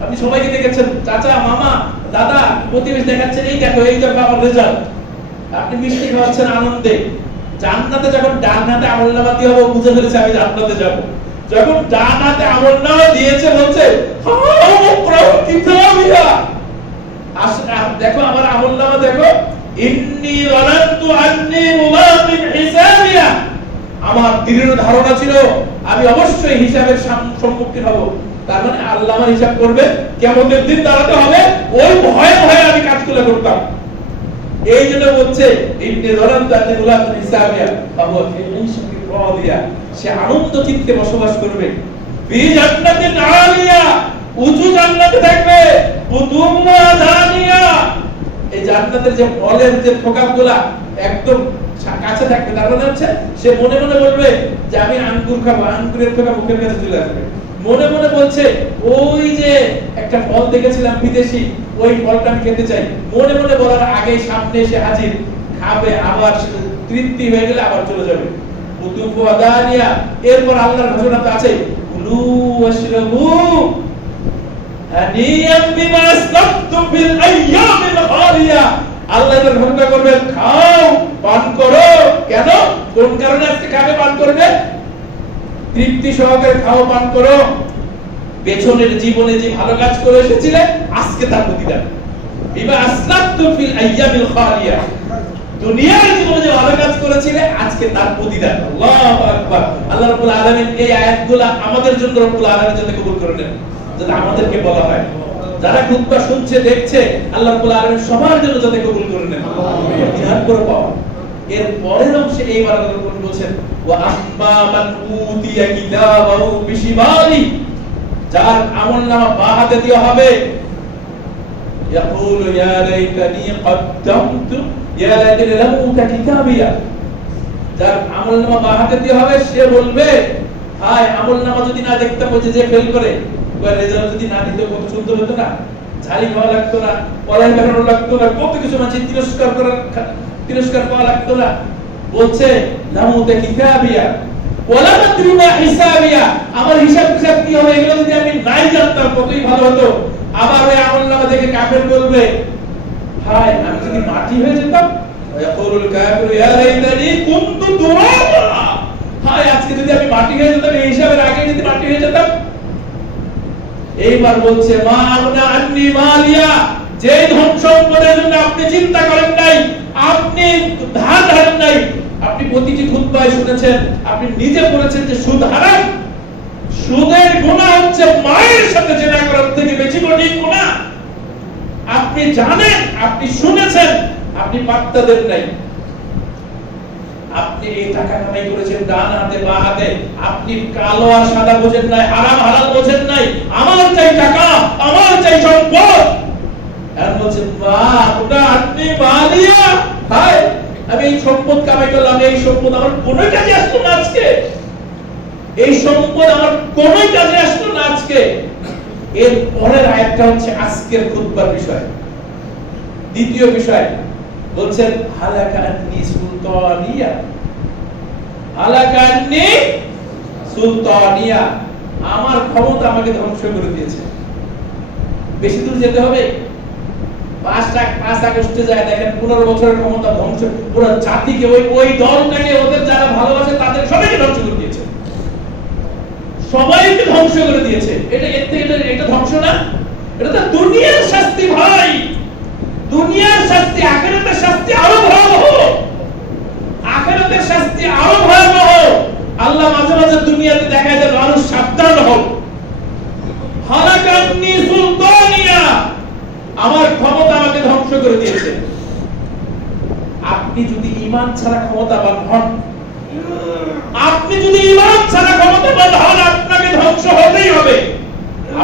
আপনি সবাইকে দেখেছেন, চাচা, মামা, দাদা, প্রতিবেশী দেখাচ্ছেন, এই দেখো আমার রেজাল্ট, আপনি মিষ্টি খাওয়াচ্ছেন আনন্দে। জান্নাতে যখন ডান হাতে আমলনামা দিয়ে হবে, বুঝে ফেলেছে আমি জান্নাতে যাব। যখন ডান হাতে আমলনামা দিয়েছে, বলছে হাউ মুকরাউ কিতাবিয়া, দেখো আমার আমলনামা দেখো, ইন্নী যানানতু আন্নী মুলাকিন হিসাবিয়া, আমার দৃঢ় ধারণা ছিল আমি অবশ্যই হিসাবের সম্মুখীন হব। তার মানে আল্লাহ আমার হিসাব করবে, কিয়ামতের দিন দাঁড়াতে হবে, ওই ভয়ে ভয়ে আমি কাজগুলো করতাম। এই জন্য বলছে ইবনে যারান্ত আল্লাহুল হিসাবিয়া বাবা ফিশকি রাদিয়া, সে আনন্দ চিত্তে বসবাস করবে। ফি জান্নাতিন আলিয়া, উঁচু জান্নাতে থাকবে। বুতুমা দানিয়া, এই জান্নাতের যে ফলের যে থোকাগুলা একদম কাছে থাকবে। তার মানে হচ্ছে সে মনে মনে বলবে যে আমি আঙ্গুর খাবো, আঙ্গুরের থোকা মুখের কাছে চলে আসবে। মনে মনে বলছে ওই যে একটা ফল দেখেছিলাম বিদেশি, ওই ফলটা আমি খেতে চাই। মনে মনে বলার আগে সামনে এসে হাজির, খাবে, আবার তৃপ্তি হয়ে গেলে আবার চলে যাবে। বুতুমা দানিয়া, এরপর আল্লাহর ঘোষণা তো আছে, কুলু ওয়াশরাবু হানিয়াম বিমা আসলাফতুম ফিল আইয়ামিল খালিয়া। আল্লাহ এর ঘোষণা করবে, খাও, পান করো। কেন, কোন কারণে আজকে খাবে, পান করবে? তৃপ্তি সহকারে খাও, পান করো। পেছনের জীবনে যে ভালো কাজ করে এসেছিলে, আজকে তার প্রতিদান। বিমা আসলাফতুম ফিল আইয়ামিল খালিয়া, দুনিয়ার জীবনে যে ভালো কাজ করেছিলে, আজকে তার প্রতিদান। আল্লাহু আকবার। আল্লাহ রাব্বুল আলামিন এই আয়াতগুলো আমাদের জন্য রব্বুল আলামিন যাতে কবুল করে নেন, যাতে আমাদেরকে বলা হয়, যারা খুতবা শুনছে দেখছে, আল্লাহ রাব্বুল আলামিন সবার জন্য যাতে কবুল করে নেন, বিধান করে পাওয়া। এর পরের অংশে এইবার আল্লাহ রাব্বুল বলেছেন, ওয়া আম্মা মান উতিয়া কিতাবাহু বিশিমালি, যার আমলনামা বাঁ হাতে দেওয়া হবে, ইয়াকুলু ইয়া লাইতানি কদ্দামতু ইয়া লাইতানি লাম উতা কিতাবিয়া, যার আমলনামা বাঁ হাতে দেওয়া হবে, সে বলবে, হায় আমলনামা যদি না দেখতাম, ওই যে ফেল করে, ওই রেজাল্ট যদি না দিত, কত সুন্দর হতো না, ঝাড়ি খাওয়া লাগতো না, পড়াই বেরোনো লাগতো না, কত কিছু মানুষ তিরস্কার পাওয়া লাগতো না। বলছে লামুতা কিতাবিয়া ওয়ালা আদরি মা হিসাবিয়া, আমার হিসাব কি হবে, এগুলো যদি আমি নাই জানতাম কতই ভালো হতো। আবার ওই আমলনামা দেখে কাফের বলবে, হায় আমি যদি মাটি হয়ে যেতাম। ইয়াকুলুল কাফিরু ইয়া লাইতানি কুনতু তুরাবা, হায় আজকে যদি আমি মাটি হয়ে যেতাম, এই হিসাবের আগে যদি মাটি হয়ে যেতাম। এইবার বলছে, মা আগনা আন্নি মালিয়া, যে ধন সম্পদের জন্য আপনি চিন্তা করেন নাই, আপনি ধার ধারেন নাই, আপনি প্রতিটি খুতবায় শুনেছেন, আপনি নিজে বলেছেন যে সুদ হারাম। সুদের গুনাহ হচ্ছে মায়ের সাথে জেনা করার থেকে বেশি কঠিন গুনাহ। আপনি জানেন, আপনি শুনেছেন, আপনি পাত্তা দেন নাই। আপনি এই টাকা কামাই করেছেন ডান হাতে বাঁ হাতে, আপনি কালো আর সাদা বোঝেন নাই, হারাম হালাল বোঝেন নাই। আমার চাই টাকা, আমার চাই সম্পদ। আর বলছেন, মা ওটা আপনি মালিয়া, হায় আমি এই সম্পদ কামাই করলাম, এই সম্পদ আমার কোনো কাজে আসলো না আজকে, এই সম্পদ আমার কোনো কাজে আসলো না আজকে। এর পরের আয়াতটা হচ্ছে আজকের খুতবার বিষয়। দ্বিতীয় বিষয় বলছেন, হালাকা আন্নি সুলতানিয়া, হালাকা আন্নি সুলতানিয়া, আমার ক্ষমতা আমাকে ধ্বংস করে দিয়েছে। বেশি দূর যেতে হবে, 5 আগস্টে যায় দেখেন 15 বছরের ক্ষমতা ধ্বংস, পুরো জাতিকে, ওই দলটাকে, ওদের যারা ভালোবাসে তাদের সবাইকে ধ্বংস করে দিয়েছে, সবাইকে ধ্বংস করে দিয়েছে। এটা ধ্বংস না, এটা তো দুনিয়ার শাস্তি ভাই, দুনিয়ার শাস্তি। আখিরাতের শাস্তি আরো ভয়াবহ, আখিরাতের শাস্তি আরো ভয়াবহ। আল্লাহ মাঝে মাঝে দুনিয়াতে দেখায় যে মানুষ সাবধান হও। হালাকান্নি সুলতানিয়া, আমার ক্ষমতা আমাকে ধ্বংস করে দিয়েছে। আপনি যদি ঈমান ছাড়া ক্ষমতাবান হন, আপনি যদি ঈমান ছাড়া ক্ষমতাবান হন, আপনাকে ধ্বংস হতেই হবে।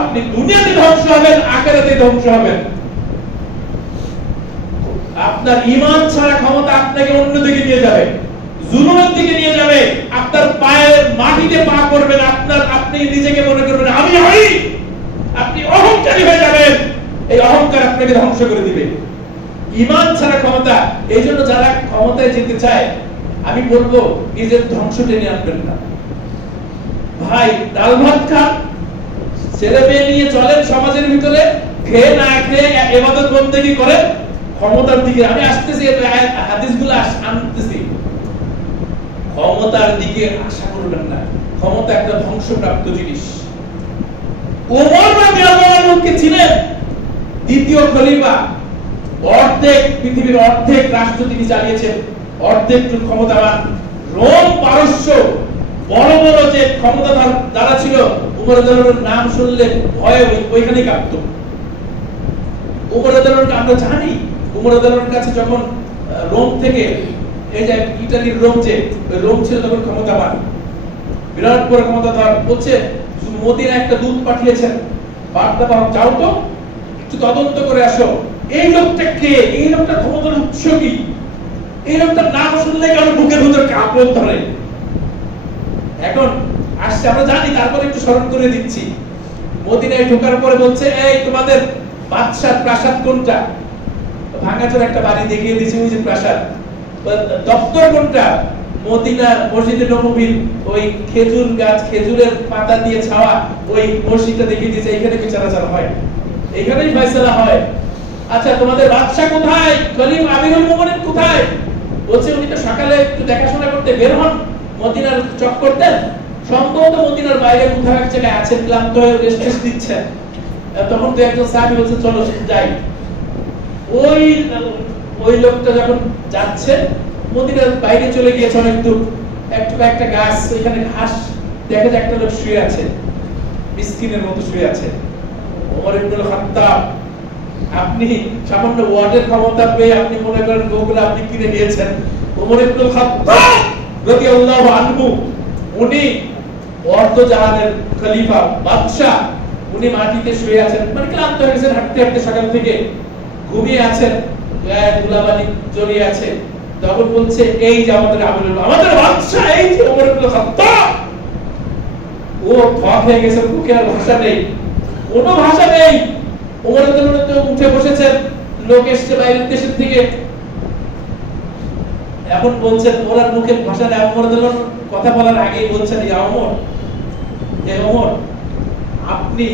আপনি দুনিয়াতে ধ্বংস হবেন, আখিরাতে ধ্বংস হবেন। আপনার ঈমান ছাড়া ক্ষমতা আপনাকে অন্যদিকে নিয়ে যাবে, জুলুমের দিকে নিয়ে যাবে। আপনার পায়ের মাটিতে পা করবেন, আপনি নিজেকে মনে করবেন আমি হই, আপনি অহংকারী হয়ে যাবেন। এই অহংকার আপনাকে ধ্বংস করে দিবে। ঈমান ছাড়া ক্ষমতা। এইজন্য যারা ক্ষমতায় যেতে চায়, আমি বলবো নিজের ধ্বংস টেনে আনবেন না ভাই। ডাল ভাত খান, ছেলে মেয়ে নিয়ে চলেন সমাজের ভিতরে, খেয়ে না খেয়ে ইবাদত বন্দেগী করেন, ক্ষমতার দিকে আমি আসতেছি, হাদিসগুলো আনতেছি। ক্ষমতার দিকে আশা করবেন না, ক্ষমতা একটা ধ্বংসপ্রাপ্ত জিনিস। ওমর রাদিয়াল্লাহু আনহুকে ছিলেন দ্বিতীয় খলিফা, অর্ধেক পৃথিবীর অর্ধেক রাষ্ট্র তিনি চালিয়েছেন, অর্ধেক ক্ষমতাবান রোম পারস্য বড় বড় যে ক্ষমতাধর যারা ছিল উমর রাদিয়াল্লাহু নাম শুনলে ভয়ে ওইখানে কাঁপতো। উমর রাদিয়াল্লাহু আমরা জানি উমর রাদিয়াল্লাহু কাছে যখন রোম থেকে এই যে ইতালির রোম, যে রোম ছিল তখন ক্ষমতাবান, বিরাট বড় ক্ষমতাধর, বলছে মদিনা একটা দূত পাঠিয়েছেন, বার্তা পাও, যাও তো একটু তদন্ত করে আসো এই লোকটা কে, এই লোকটা ক্ষমতার উৎস কি, এই লোকটার নাম শুনলে কারো বুকের ভিতর কাঁপন ধরে। এখন আসছে আমরা জানি, তারপরে একটু স্মরণ করে দিচ্ছি। মদিনায় ঢোকার পরে বলছে এই তোমাদের বাদশার প্রাসাদ কোনটা, ভাঙাচোরা একটা বাড়ি দেখিয়ে দিয়েছে, ওই যে প্রাসাদ। দপ্তর কোনটা, মদিনার মসজিদে নববীর ওই খেজুর গাছ, খেজুরের পাতা দিয়ে ছাওয়া ওই মসজিদটা দেখিয়ে দিয়েছে, এখানে বিচার হয়, এখানেই ফয়সালা হয়। আচ্ছা তোমাদের বাদশা কোথায়, খলিফা আমিরুল মুমিনিন কোথায়? বলছে উনি তো সকালে একটু দেখাশোনা করতে বের হন, মদিনার চক করতেন, সম্ভবত মদিনার বাইরে কোথাও এক জায়গায় আছেন, ক্লান্ত হয়ে রেস্ট দিচ্ছেন। তখন তো একজন সাহাবী বলছে চলো যাই। ওই লোকটা যখন যাচ্ছে মদিনার বাইরে চলে গিয়েছে অনেক দূর, একটা গাছ, ওইখানে ঘাস দেখা যায় একটা লোক শুয়ে আছে, মিসকিনের মতো শুয়ে আছে। ওমর ইবনুল খাত্তাব, আপনি সামান্য ওয়ার্ডের ক্ষমতা পেয়ে আপনি মনে করেন গোগুলো আপনি কিনে নিয়েছেন। ওমর ইবনুল খাত্তাব রাদিয়াল্লাহু আনহু, উনি অর্ধ জাহানের খলিফা বাদশা, উনি মাটিতে শুয়ে আছেন, মানে ক্লান্ত হয়ে গেছেন, হাঁটতে হাঁটতে সকাল থেকে ঘুমিয়ে আছেন, গায়ে ধুলাবালি জড়িয়ে আছে। তখন বলছে এই যে আমাদের আমাদের বাদশা, এই যে ওমর ইবনুল খাত্তাব। ও থক হয়ে গেছে, মুখে আর ভাষা নেই, কোনো ভাষা নেই। ওমর রাদিয়াল্লাহু আনহু উঠে বসেছেন, লোক এসেছে বাইরের দেশ থেকে, এখন বলছেন ওনার মুখে ভাষা নেই। ওমর রাদিয়াল্লাহু আনহু কথা বলার আগেই বলছেন ইয়া ওমর, হে ওমর আপনি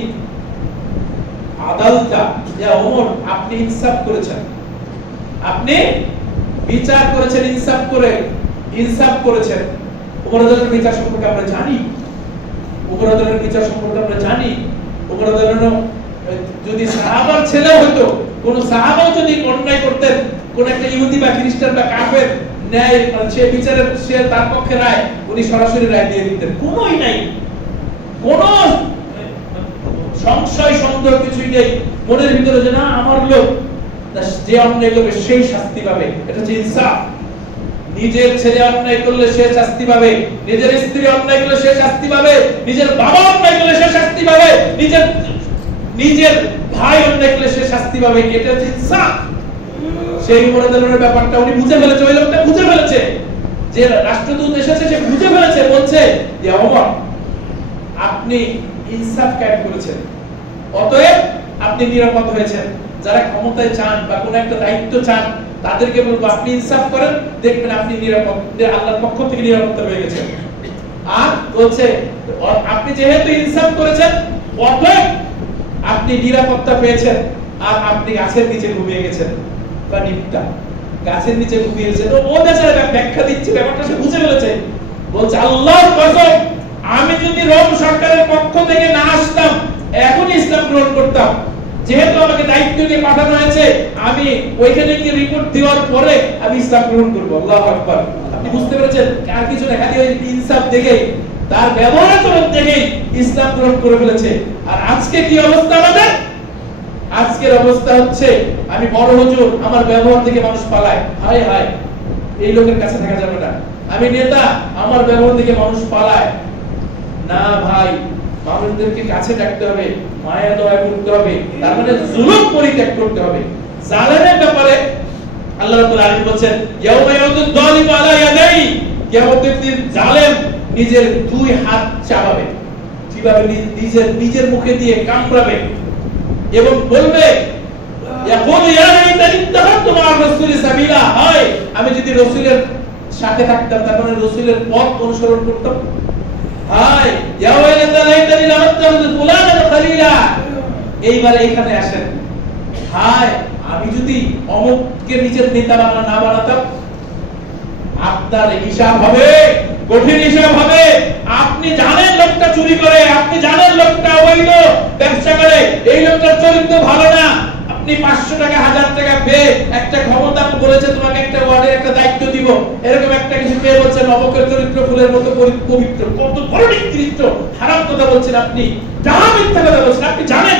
আদালতা, ইয়া ওমর আপনি ইনসাফ করেছেন, আপনি বিচার করেছেন, ইনসাফ করেছেন। ওমর রাদিয়াল্লাহু বিচার সম্পর্কে আমরা জানি, ওমর রাদিয়াল্লাহু বিচার সম্পর্কে আমরা জানি। ওমর রাদিয়াল্লাহু যদি সাহাবার ছেলে হতো, কোন সাহাবাও যদি অন্যায় করতেন, কোন একটা ইহুদি বা খ্রিস্টান বা কাফের ন্যায় সে বিচারের সে তার পক্ষে রায়, উনি সরাসরি রায় দিয়ে দিতেন, কোনোই নাই, কোন সংশয় সন্দেহ কিছুই নেই মনের ভিতরে যে না আমার লোক, যে অন্যায় করবে সেই শাস্তি পাবে, এটা হচ্ছে ইনসাফ। নিজের ছেলে অন্যায় করলে সে শাস্তি পাবে, নিজের স্ত্রী অন্যায় করলে সে শাস্তি পাবে, নিজের বাবা অন্যায় করলে সে শাস্তি পাবে, নিজের ভাই অন্যায় করলে সে শাস্তি পাবে, এটা হচ্ছে ইনসাফ। সেই ওমর রাদিয়াল্লাহু ব্যাপারটা উনি বুঝে ফেলেছে, ওই লোকটা বুঝে ফেলেছে, যে রাষ্ট্রদূত এসেছে সে বুঝে ফেলেছে, বলছে যে ওমর আপনি ইনসাফ কায়েম করেছেন, অতএব আপনি নিরাপদ হয়েছেন। যারা ক্ষমতায় চান বা কোন একটা দায়িত্ব চান তাদেরকে বলবো আপনি ইনসাফ করেন, দেখবেন আপনি নিরাপদ, আল্লাহর পক্ষ থেকে নিরাপত্তা পেয়ে গেছেন। আর বলছে আপনি যেহেতু ইনসাফ করেছেন অতএব আপনি নিরাপত্তা পেয়েছেন, আর আপনি গাছের নিচে ঘুমিয়ে গেছেন বা নিপটা গাছের নিচে ঘুমিয়ে গেছেন। ও বেচারা ব্যাখ্যা দিচ্ছে, ব্যাপারটা সে বুঝে ফেলেছে। বলছে আল্লাহর কসম, আমি যদি রোম সরকারের পক্ষ থেকে না আসতাম এখনই ইসলাম গ্রহণ করতাম। যেহেতু আমাকে দায়িত্ব দিয়ে পাঠানো হয়েছে, আমি ওইখানে গিয়ে রিপোর্ট দেওয়ার পরে আমি ইসলাম গ্রহণ করব। আল্লাহু আকবার। আপনি বুঝতে পেরেছেন, কার কিছু দেখা দিয়ে ইনসাফ দেখে, তার ব্যবহার আচরণ দেখে ইসলাম গ্রহণ করে ফেলেছে। আর আজকে কি অবস্থা আমাদের? আজকের অবস্থা হচ্ছে আমি বড় হুজুর, আমার ব্যবহার দেখে মানুষ পালায়, হায় হায় এই লোকের কাছে থাকা যাবে না। আমি নেতা, আমার ব্যবহার দেখে মানুষ পালায় না। ভাই, মানুষদেরকে কাছে ডাকতে হবে, মায়া দয়া করতে হবে, তার মানে জুলুম পরিত্যাগ করতে হবে। জালেমের ব্যাপারে আল্লাহ রাব্বুল আলামিন বলেন ইয়াউমা ইয়াউদুদ যালিমু আলা ইয়াদাই, কিয়ামতের দিন জালেম নিজের দুই হাত চাবাবে, কিভাবে নিজের মুখে দিয়ে কামড়াবে এবং বলবে ইয়াকুল ইয়া লাইতানি ইত্তাখাযতু মা রাসূলি সাবিলা, হায় আমি যদি রাসূলের সাথে থাকতাম, তার মানে রাসূলের পথ অনুসরণ করতাম। হায় ইয়া ওয়াইলাতা লাইতানি লাম আত্তাখিযু ফুলানান খালিলা, এইবার এখানে আসেন, হায় আমি যদি অমুককে নিজের নেতা না বানাতাম। আপনার হিসাব হবে, কঠিন হিসাব হবে। আপনি জানেন লোকটা চুরি করে, আপনি জানেন লোকটা অবৈধ ব্যবসা করে, এই লোকটার চরিত্র ভালো না, আপনি আপনি 500 টাকা 1000 টাকা পেয়ে একটা ক্ষমতা বলেছে তোমাকে একটা ওয়ার্ডের একটা দায়িত্ব দিব, এরকম একটা কিছু পেয়ে বলছেন নবকের চরিত্র ফুলের মতো পবিত্র, কত বড় নিকৃষ্ট হারাম কথা বলছেন আপনি, যাহা মিথ্যা কথা বলছেন। আপনি জানেন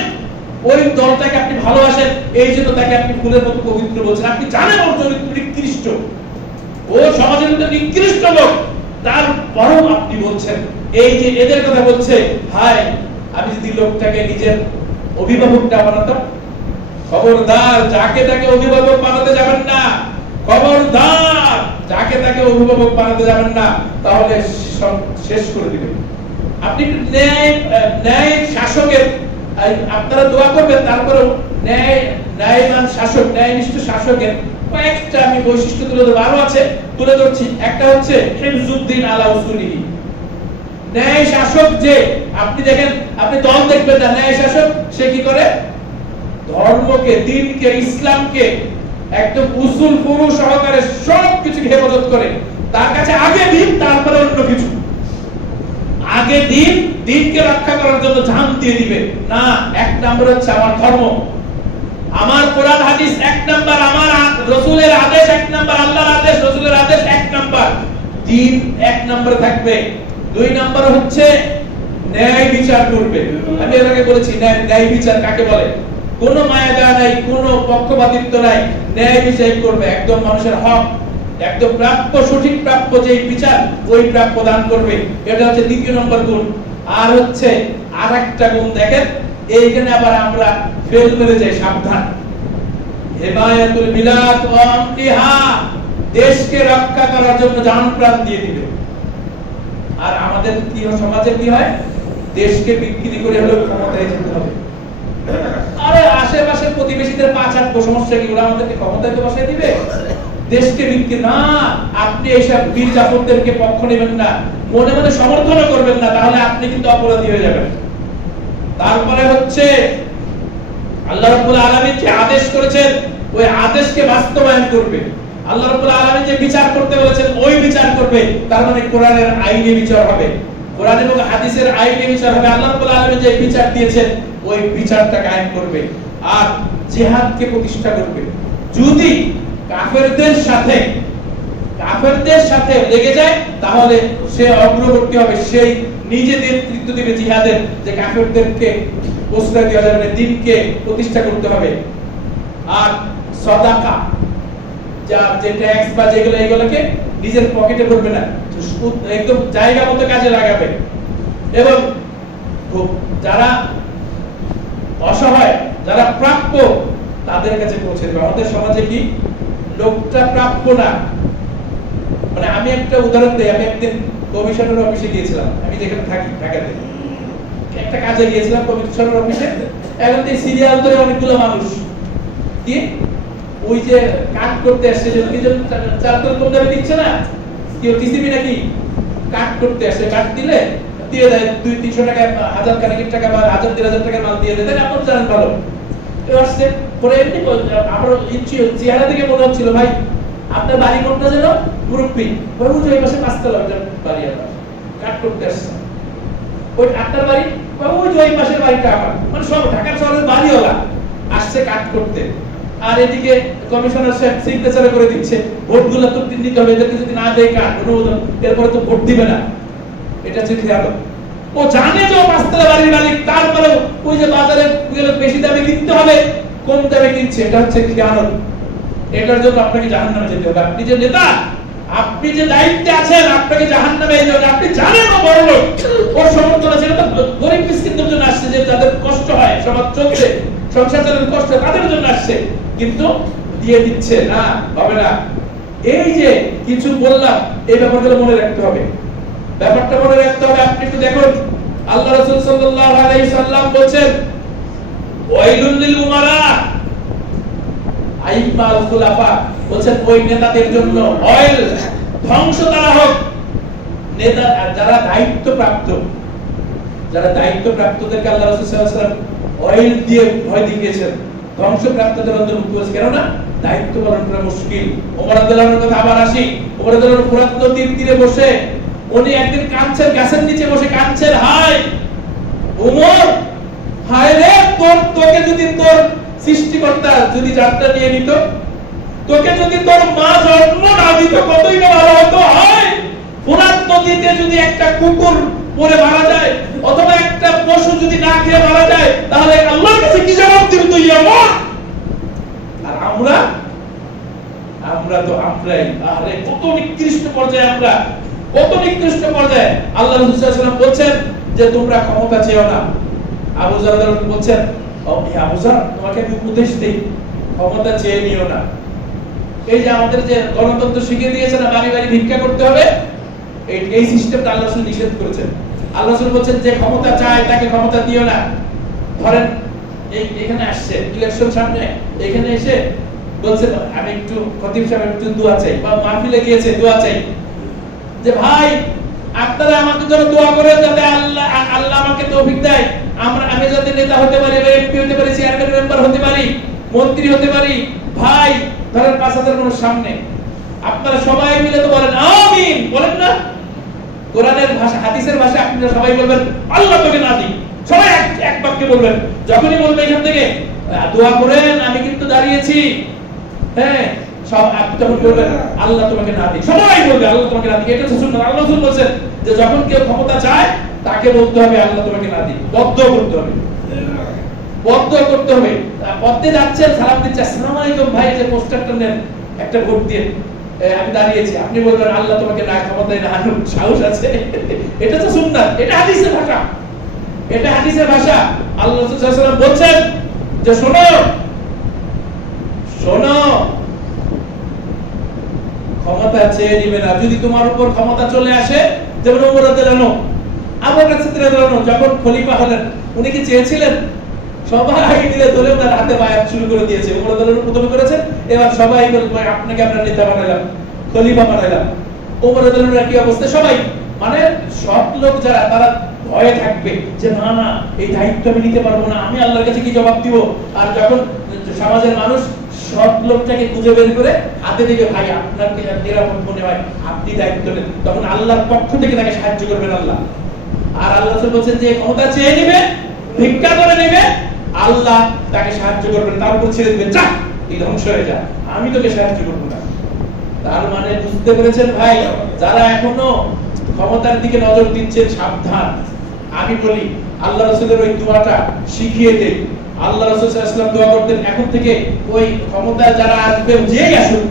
ওই দলটাকে আপনি ভালোবাসেন, এই জন্য তাকে আপনি ফুলের মতো পবিত্র বলছেন। আপনি জানেন ওর চরিত্র নিকৃষ্ট, ও সমাজের মধ্যে নিকৃষ্ট লোক, তারপরও আপনি বলছেন। এই যে এদের কথা বলছে, হায় আমি যদি লোকটাকে নিজের অভিভাবকটা বানাতাম। খবরদার, যাকে তাকে অভিভাবক বানাতে যাবেন না, খবরদার যাকে তাকে অভিভাবক বানাতে যাবেন না, তাহলে শেষ করে দিবেন। আপনি ন্যায় শাসকের আপনারা দোয়া করবেন, তারপরে ন্যায়বান শাসক, ন্যায়নিষ্ঠ শাসকের কয়েকটা আমি বৈশিষ্ট্য তুলে ধরবো, আরো আছে তুলে ধরছি। একটা হচ্ছে হিফজুদ্দিন আলা উসুলিহি, ন্যায় শাসক যে আপনি দেখেন, আপনি দল দেখবেন না, ন্যায় শাসক সে কি করে, ধর্মকে, দ্বীনকে, ইসলামকে একদম উসুল পুরু সহকারে সবকিছু হেফাজত করে। তার কাছে আগে দিন, তারপরে অন্য কিছু। আগে দিন, দ্বীনকে রক্ষা করার জন্য জান দিয়ে দিবে না। এক নম্বর হচ্ছে আমার ধর্ম, আমার কোরআন হাদিস এক নাম্বার, আমার রাসূলের আদেশ এক নাম্বার, আল্লাহর আদেশ রাসূলের আদেশ এক নাম্বার, দ্বীন এক নাম্বার থাকবে। দুই নাম্বার হচ্ছে ন্যায় বিচার করবে। আমি এর আগে বলেছি ন্যায় বিচার কাকে বলে, কোনো মায়াদা নাই, কোনো পক্ষপাতিত্ব নাই, ন্যায় বিচার করবে, একদম মানুষের হক, একদম প্রাপ্য, সঠিক প্রাপ্য যে বিচার, ওই প্রাপ্য দান করবে। এটা হচ্ছে দ্বিতীয় নম্বর গুণ। আর হচ্ছে আরেকটা গুণ দেখেন, এইখানে আবার আমরা ফেল মেরে যাই, সাবধান। হিমায়াতুল বিলাদ ওয়া আমতিহা, দেশকে রক্ষা করার জন্য জান প্রাণ দিয়ে দিবে। আর আমাদের কি সমাজে কি হয়, দেশকে বিক্রি করে হলো ক্ষমতায় যেতে হবে। আরে আশেপাশের প্রতিবেশীদের পাঁচ আট সমস্যা কি, ওরা আমাদেরকে ক্ষমতায় তো বসায় দিবে? দেশকে বিক্রি না। আপনি এইসব বীর জাফরদেরকে পক্ষ নেবেন না, মনে মনে সমর্থন করবেন না, তাহলে আপনি কিন্তু অপরাধী হয়ে যাবেন। তারপরে হচ্ছে আল্লাহ রাব্বুল আলামিন যে আদেশ করেছেন, ওই আদেশকে বাস্তবায়ন করবে। আল্লাহ রাব্বুল আলামিন যে বিচার করতে বলেছেন, ওই বিচার করবে। তার মানে কোরআনের আইনে বিচার হবে, কোরআন এবং হাদিসের আইনে বিচার হবে। আল্লাহ রাব্বুল আলামিন যে বিচার দিয়েছেন, ওই বিচারটা কায়েম করবে। আর জিহাদকে প্রতিষ্ঠা করবে। যদি কাফেরদের সাথে লেগে যায়, তাহলে সে অগ্রবর্তী হবে, সেই নিজে নেতৃত্ব দিবে জিহাদের, যে কাফেরদেরকে প্রশ্রয় দেওয়া যাবে না, দ্বীনকে প্রতিষ্ঠা করতে হবে। আর সাদাকা, যে ট্যাক্স বা যেগুলো, এগুলোকে নিজের পকেটে ভরবে না, একদম জায়গা মতো কাজে লাগাবে। এবং যারা অসহায়, যারা প্রাপ্য, তাদের কাছে পৌঁছে দেবে। আমাদের সমাজে কি লোকটা প্রাপ্য না, মানে আমি একটা উদাহরণ দিই। আমি একদিন কমিশনার অফিসে গিয়েছিলাম, আমি যেখানে থাকি ঢাকাতে, একটা কাজে গিয়েছিলাম কমিশনার অফিসে। এখন এই সিরিয়াল ধরে অনেকগুলো মানুষ কি ওই যে কাট করতে আসছে, যে চারতল কম দামে দিচ্ছে না, কেউ টিসিবি নাকি কাট করতে আসে, কাট দিলে দিয়ে দেয় 200-300 টাকা, 1000 খানিক টাকা বা 1000-2000 টাকার মাল দিয়ে দেয়। আপনি জানেন ভালো, কেউ আসছে পরে এমনি আমার চেহারা থেকে মনে হচ্ছিল, ভাই আপনার বাড়ি কোনটা যেন, মুরব্বী, ওই যে ওই পাশে 5 তলা বাড়ি, আমার কাট করতে আসছে। ওই আপনার বাড়ি, ওই যে ওই পাশের বাড়িটা আমার, মানে সব ঢাকার শহরের বাড়িওয়ালা আসছে কাট করতে। আর এদিকে কমিশনার সাহেব সিগনেচার করে দিচ্ছে, ভোটগুলো তো দিতে হবে, এদেরকে যদি না দেয় কাট অনুমোদন, এরপরে তো ভোট দিবে না। এটা হচ্ছে খেয়ালত। ও জানে যে ও 5 তলা বাড়ির মালিক, তারপরেও ওই যে বাজারে বেশি দামে কিনতে হবে, কম দামে কিনছে, এটা হচ্ছে খেয়ালত। এটার জন্য আপনাকে জাহান্নামে যেতে হবে। আপনি যে নেতা, আপনি যে দায়িত্বে আছেন, আপনাকে জাহান্নামে যেতে হবে। আপনি জানেন ও বড় লোক, ওর সমর্থন আছে, এটা তো গরিব মিসকিনদের জন্য আসছে, যে যাদের কষ্ট হয়, সমাজ চলছে, সংসার চালানোর কষ্ট, তাদের জন্য আসছে, কিন্তু দিয়ে দিচ্ছে না, হবে না। এই যে কিছু বললাম, এই ব্যাপারগুলো মনে রাখতে হবে, ব্যাপারটা মনে রাখতে হবে। আপনি একটু দেখুন, আল্লাহ রাসূল সাল্লাল্লাহু আলাইহি সাল্লাম বলেন, ওয়াইলুল লিল উমারা আইমাল খুলাফা, বলেন ওই নেতাদের জন্য অয়েল, ধ্বংস তারা হোক। নেতা যারা দায়িত্বপ্রাপ্ত, দায়িত্বপ্রাপ্তদেরকে আল্লাহ রাসূল সাল্লাল্লাহু আলাইহি ওয়াসাল্লাম অয়েল দিয়ে ভয় দেখিয়েছেন, ধ্বংসপ্রাপ্তদের অন্তর্ভুক্ত হয়েছে। কেননা দায়িত্ব পালন করা মুশকিল। ওমর রাদিয়াল্লাহু আনহুর কথা আবার আসি। ওমর রাদিয়াল্লাহু আনহু ফুরাত নদীর তীরে বসে, উনি একদিন কাঁদছেন, গাছের নিচে বসে কাঁদছেন, হায় ওমর, হায় রে, তোকে যদি তোর সৃষ্টিকর্তা যদি জানটা নিয়ে নিত, তোকে যদি তোর মা জন্ম না দিত কতই না ভালো হতো। হয় ফোরাত নদীতে যদি একটা কুকুর পড়ে মারা যায় অথবা একটা পশু যদি না খেয়ে মারা যায়, তাহলে আল্লাহর কাছে কি জবাব দিব? তুই আমার। আর আমরা তো আমরাই, আরে কত নিকৃষ্ট পর্যায়ে আমরা, কত নিকৃষ্ট পর্যায়ে। আল্লাহ রাসূল সাল্লাল্লাহু আলাইহি ওয়াসাল্লাম বলেন যে তোমরা ক্ষমতা চেও না। আবু যর রাদিয়াল্লাহু আনহু বলেন, ও হে আবু যর, তোমাকে আমি উপদেশ দেই, ক্ষমতা চেয়ে নিও না। এই যে আমাদের যে গণতন্ত্র শিখিয়ে দিয়েছে না, বাড়ি বাড়ি ভিক্ষা করতে হবে, এই সিস্টেমটা আল্লাহ রাসূল নিষেধ করেছেন। আল্লাহ রাসূল বলেন যে ক্ষমতা চায় তাকে ক্ষমতা দিও না। ধরেন এখানে আসছে ইলেকশন সামনে, এখানে এসে বলছে আমি একটু খতিব সাহেব একটু দোয়া চাই, বা মাহফিলে গিয়েছে দোয়া চাই, যে ভাই আপনারা আমাকে জন্য দোয়া করেন যাতে আল্লাহ আমাকে তৌফিক দেয়, আমি যাতে নেতা হতে পারি, এমপি হতে পারি, চেয়ারম্যান মেম্বার হতে পারি, মন্ত্রী হতে পারি। ভাই ধরেন 5000 মানুষ সামনে, আপনারা সবাই মিলে তো বলেন আমিন, বলেন না? কোরআনের ভাষা, হাদিসের ভাষা আপনারা সবাই বলবেন আল্লাহ তোকে না দিক, সবাই এক বাক্যে বলবেন। যখনই বলবে এখান থেকে দোয়া করেন আমি কিন্তু দাঁড়িয়েছি, হ্যাঁ সব যখন বলবেন আল্লাহ তোমাকে না দিক, সবাই বলবে আল্লাহ তোমাকে না দিক। এটা তো সুন্নাত। আল্লাহ রাসূল বলেছেন যে যখন কেউ ক্ষমতা চায় তাকে বলতে হবে আল্লাহ তোমাকে না দিক, বদ্ধ করতে হবে, বদ্ধ করতে হবে। পথে যাচ্ছেন, সালাম দিচ্ছেন, আসসালামু আলাইকুম ভাই, যে পোস্টারটা নেন, একটা ভোট দিয়ে আমি দাঁড়িয়েছি, আপনি বলবেন আল্লাহ তোমাকে না ক্ষমতায় না আনুক, সাহস আছে। এটা তো সুন্নাত, এটা হাদিসের ভাষা, এটা হাদিসের ভাষা। আল্লাহ রাসূল সাল্লাল্লাহু আলাইহি ওয়াসাল্লাম বলেন যে শোনো শোনো, ক্ষমতা চেয়ে নিবে না। যদি তোমার উপর ক্ষমতা চলে আসে, যেমন ওমর রাদিয়াল্লাহু আনহু, আবু বকর সিদ্দিক রাদিয়াল্লাহু আনহু যখন খলিফা হলেন, উনি কি চেয়েছিলেন? সবাই মিলে ধরে ওনার হাতে বায়াত শুরু করে দিয়েছে। ওমর রাদিয়াল্লাহু আনহু প্রথমে করেছেন, এবার সবাই বলবে আপনাকে আমরা নেতা বানাইলাম, খলিফা বানাইলাম। ওমর রাদিয়াল্লাহু আনহুর কি অবস্থা? সবাই মানে সব লোক যারা, তারা ভয়ে থাকবে যে না না এই দায়িত্ব আমি নিতে পারবো না, আমি আল্লাহর কাছে কি জবাব দিব। আর যখন সমাজের মানুষ সব লোকটাকে খুঁজে বের করে হাতে দিবে, ভাই আপনাকে নিরাপদ মনে হয় আপনি দায়িত্ব নেন, তখন আল্লাহর পক্ষ থেকে তাকে সাহায্য করবেন আল্লাহ। আর আল্লাহ রাসূল বলেন যে ক্ষমতা চেয়ে নেবে, ভিক্ষা করে নেবে, আল্লাহ তাকে সাহায্য করবেন, তার উপর ছেড়ে দিবেন, যা এই ধ্বংস হয়ে যা, আমি তোকে সাহায্য করব না। তার মানে বুঝতে পেরেছেন ভাই, যারা এখনো ক্ষমতার দিকে নজর দিচ্ছেন সাবধান। আমি বলি আল্লাহ রাসূলের ওই দোয়াটা শিখিয়ে দেই। আল্লাহ রাসূল সাল্লাল্লাহু আলাইহি ওয়াসাল্লাম দোয়া করতেন, এখন থেকে ওই ক্ষমতায় যারা আসবে, যেই আসুক,